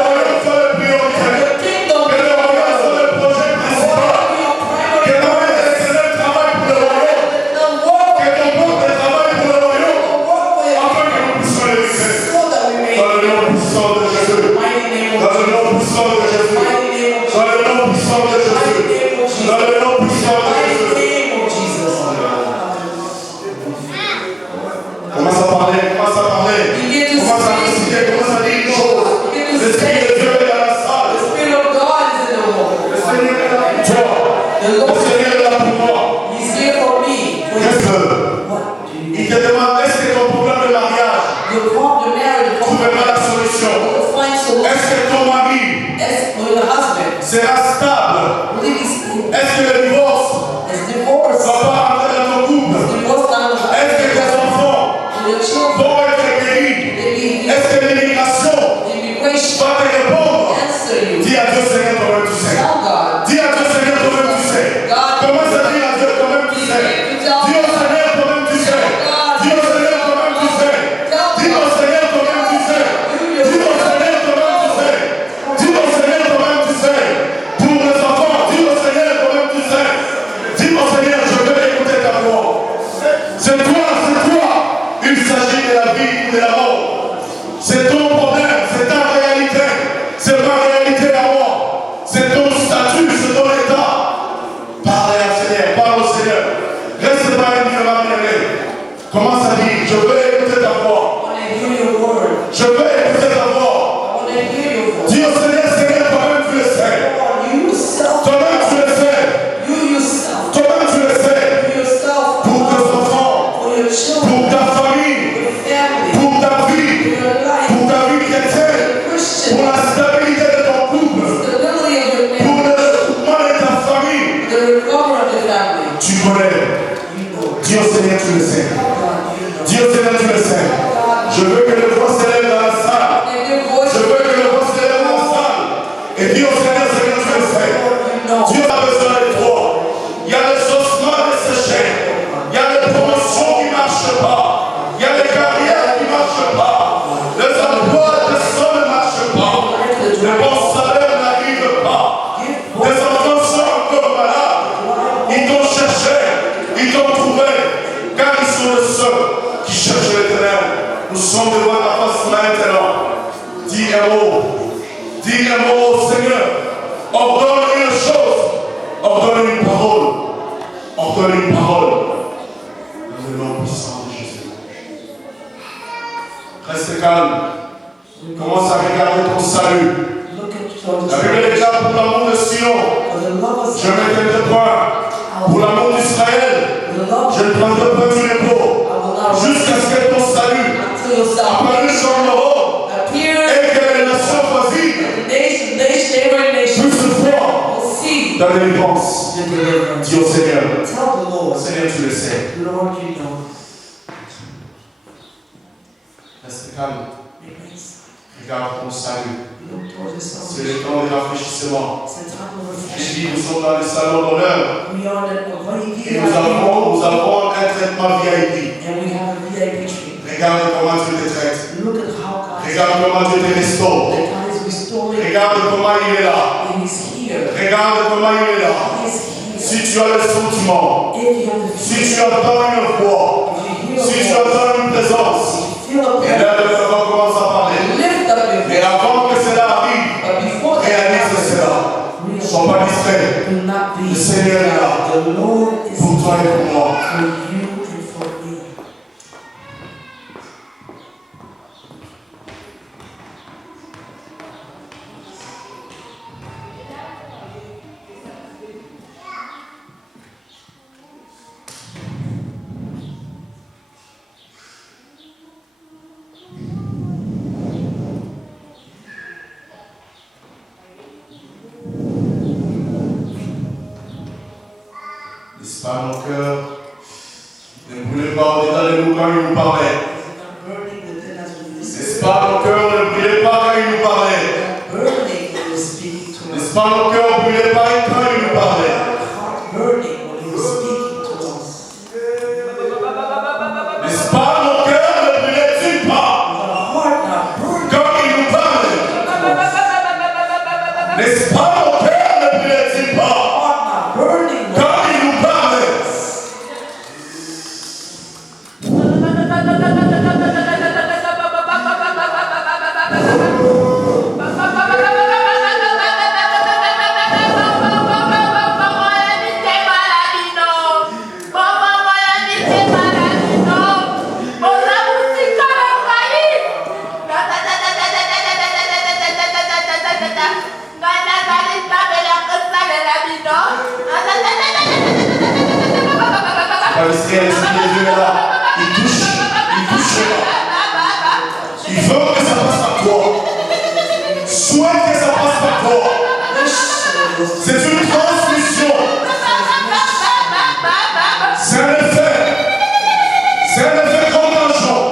royaume soit la priorité. Que le royaume soit le projet principal. Que ton main éternelle travaille pour le royaume. Que ton peuple travaille pour le royaume. Afin que nous puissions l'ériter. Dans le nom puissant de Jésus. Dans le nom puissant de Jésus. Dans le nom puissant de Jésus. Dans le nom puissant de Jésus. Commence à parler, commence à parler. Commence à réciter, commence à dire une chose. L'Esprit de Dieu est dans la salle. Le Seigneur est là pour toi. Le Seigneur est là pour moi. Qu'est-ce que il te demande, est-ce que ton problème de mariage trouvera la solution? Est-ce que ton mari sera stable? Est-ce que le divorce va pas entrer dans ton couple? Est-ce que tes enfants vont être guéris? Est-ce que l'immigration va te répondre? Dis à Dieu, Seigneur, toi-même tu sais. Dis à Dieu, Seigneur, toi-même tu sais. Commence à dire à Dieu, toi-même tu sais. Dis au Seigneur, toi-même tu sais. Dis au Seigneur, toi-même tu sais. Dis au Seigneur, toi-même tu sais. Dis au Seigneur, toi-même tu sais. Dis au Seigneur, toi-même tu sais. dis un mot. Dis un mot au Seigneur. Ordonne une chose. Ordonne une parole. Ordonne une parole. Dans le nom puissant de Jésus. Reste calme. Commence à regarder ton salut. La Bible déclare pour l'amour de Sion, je mettrai deux points. Pour l'amour d'Israël, je ne prendrai pas du repos. Jusqu'à ce que ton salut apparu sur l'euro et que les nations voisines puissent voir ta délivrance. Dis au Seigneur, Seigneur, tu le sais. Reste calme. Regarde ton salut. C'est le temps de rafraîchissement. J'ai dit, nous sommes dans le salon d'honneur. Et nous avons un traitement VIP. Regarde comment Dieu te traite. Regarde comment Dieu te restaure. Regarde comment il est là. Regarde comment il est là. Si tu as le sentiment, si tu attends une voix, si tu attends une présence, et là, le frère commence à parler. Mais avant que cela arrive, réalise cela. Ne sois pas distrait. Le Seigneur est là pour toi et pour moi. N'est-ce pas, mon cœur? Ne brûlez pas au-dedans de nous quand il nous parlait. N'est-ce pas, mon cœur? Ne brûlez pas quand il nous parlait. N'est-ce pas, mon cœur? Ne brûlez pas quand il nous parlait. N'est-ce pas, mon cœur? Ne brûlait-il pas quand il nous parlait? N'est-ce pas, mon cœur? Ne brûlait-il pas quand il nous parlait? Le ciel, Dieu est là. Il touche là. Il veut que ça passe par toi. Souhaite que ça passe par toi. C'est une transmission. C'est un effet. C'est un effet contingent.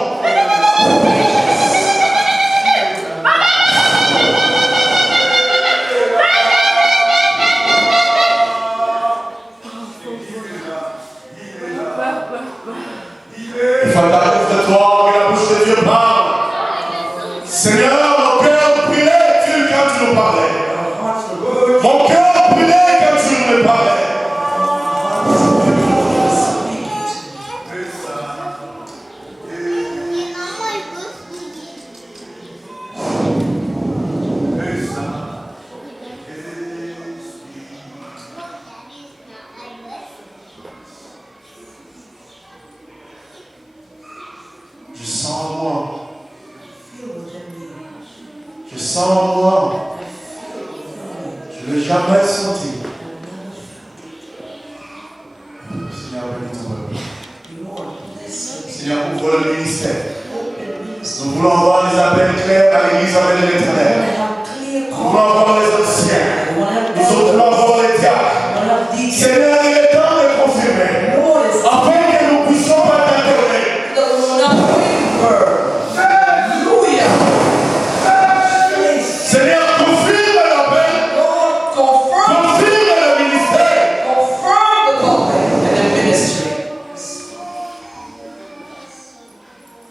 Il faut t'arrêter de toi que la bouche de Dieu parle. Seigneur, mon cœur brûlait-il quand tu nous parlais? Mon cœur brûlait quand tu me parlais. Je sens en moi. Je sens en moi. Je ne l'ai jamais senti. Seigneur, bénis ton peuple. Seigneur, ouvre le ministère. Nous voulons avoir des appels clairs à l'église avec l'Éternel. Nous voulons avoir les anciens. Nous voulons avoir les diacres. Seigneur, il est temps de confirmer. Afin que nous puissions pas t'adorer. Seigneur, confirme l'appel. Confirme le ministère.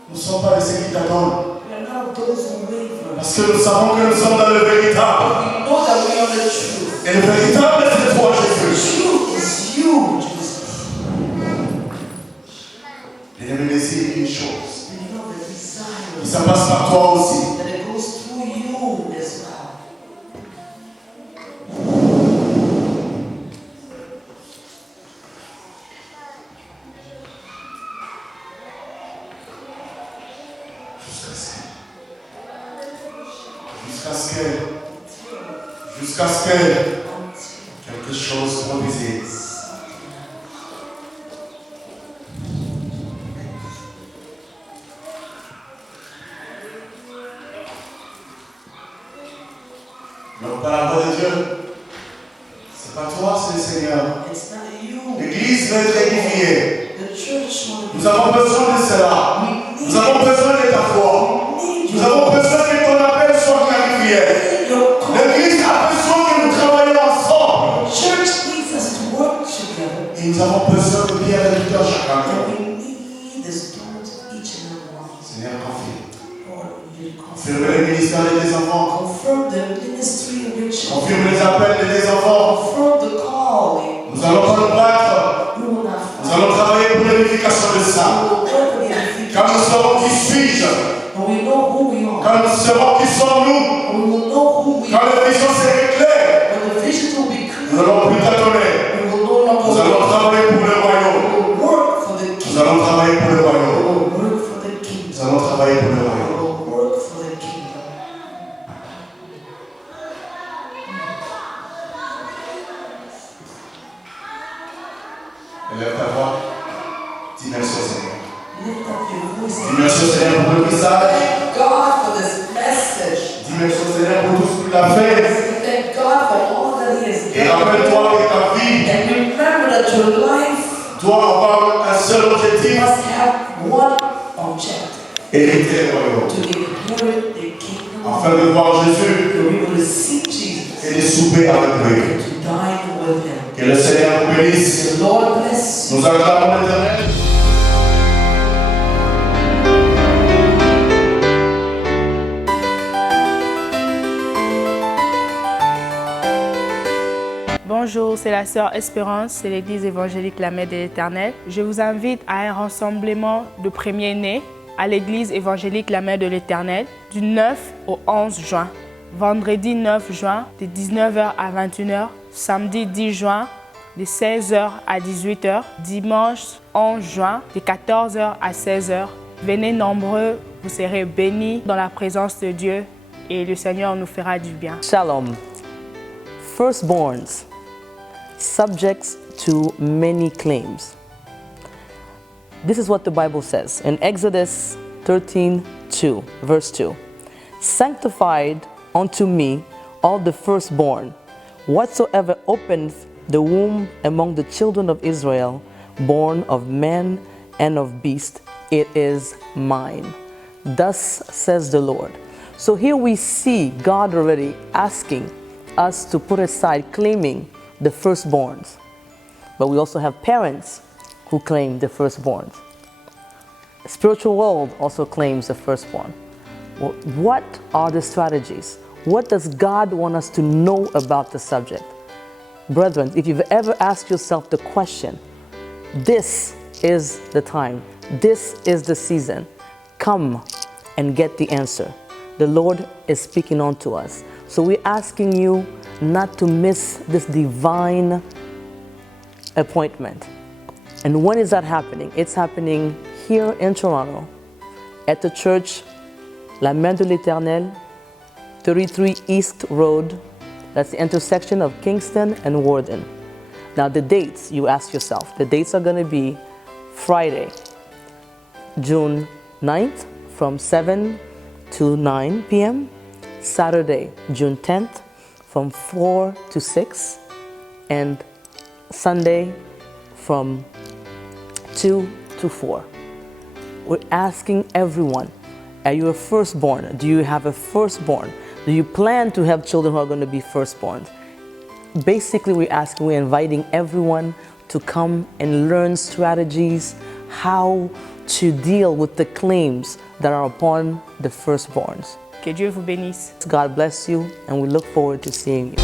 Nous ne sommes pas les ceux qui t'attendent. Parce que nous savons que nous sommes dans le véritable. Et le véritable, c'est toi, Jésus. L'ennemi désire une chose. Et ça passe par toi aussi. jusqu'à ce que quelque chose produise. Donc par la voix de Dieu, c'est pas toi, c'est le Seigneur. L'église va être édifiée. Nous avons besoin de cela. Nous avons besoin de ta foi. Nous avons besoin que ton appel soit clarifié. L'église a besoin que nous travaillions ensemble. Et nous avons besoin de bien réduire chacun. Seigneur, confirme le ministère des enfants. Confirme les appels des enfants. Nous allons pas nous battre. Nous allons travailler pour l'édification de ça. Quand nous saurons qui suis-je, quand nous saurons qui sommes-nous, quand la vision sera claire, nous n'allons plus tâtonner. Nous allons travailler pour le royaume. Nous allons travailler pour le royaume. Nous allons travailler pour le royaume. Élève ta voix. Dis merci au Seigneur. Dis merci au Seigneur pour le message. Dis merci au Seigneur pour tout ce qu'il a fait. Et rappelle-toi que ta vie doit avoir un seul objectif. Hériter le royaume. Afin de voir Jésus et de souper avec lui. Que le Seigneur nous bénisse. Nous acclamons l'Éternel. Bonjour, c'est la sœur Espérance, c'est l'église évangélique La Mère de l'Éternel. Je vous invite à un rassemblement de premiers-nés à l'église évangélique La Mère de l'Éternel du 9 au 11 juin. Vendredi 9 juin de 19h à 21h, samedi 10 juin de 16h à 18h, dimanche 11 juin de 14h à 16h. Venez nombreux, vous serez bénis dans la présence de Dieu et le Seigneur nous fera du bien. Shalom. Firstborns, subjects to many claims. This is what the Bible says in Exodus 13:2, verse 2. Sanctified unto me all the firstborn, whatsoever openeth the womb among the children of Israel, born of man and of beast, it is mine. Thus says the Lord. So here we see God already asking us to put aside claiming the firstborns. But we also have parents who claim the firstborns. The spiritual world also claims the firstborn. Well, what are the strategies? What does God want us to know about the subject? Brethren, if you've ever asked yourself the question, this is the time, this is the season, come and get the answer. The Lord is speaking on to us. So we're asking you not to miss this divine appointment. And when is that happening? It's happening here in Toronto at the church La Mère de l'Éternel, 33 East Road. That's the intersection of Kingston and Warden. Now the dates, you ask yourself, the dates are going to be Friday, June 9th from 7 to 9 p.m. Saturday, June 10th from 4 to 6, and Sunday from 2 to 4. We're asking everyone, are you a firstborn? Do you have a firstborn? Do you plan to have children who are going to be firstborn? Basically, we're inviting everyone to come and learn strategies, how to deal with the claims that are upon the firstborns. Que Dieu vous bénisse. God bless you, and we look forward to seeing you.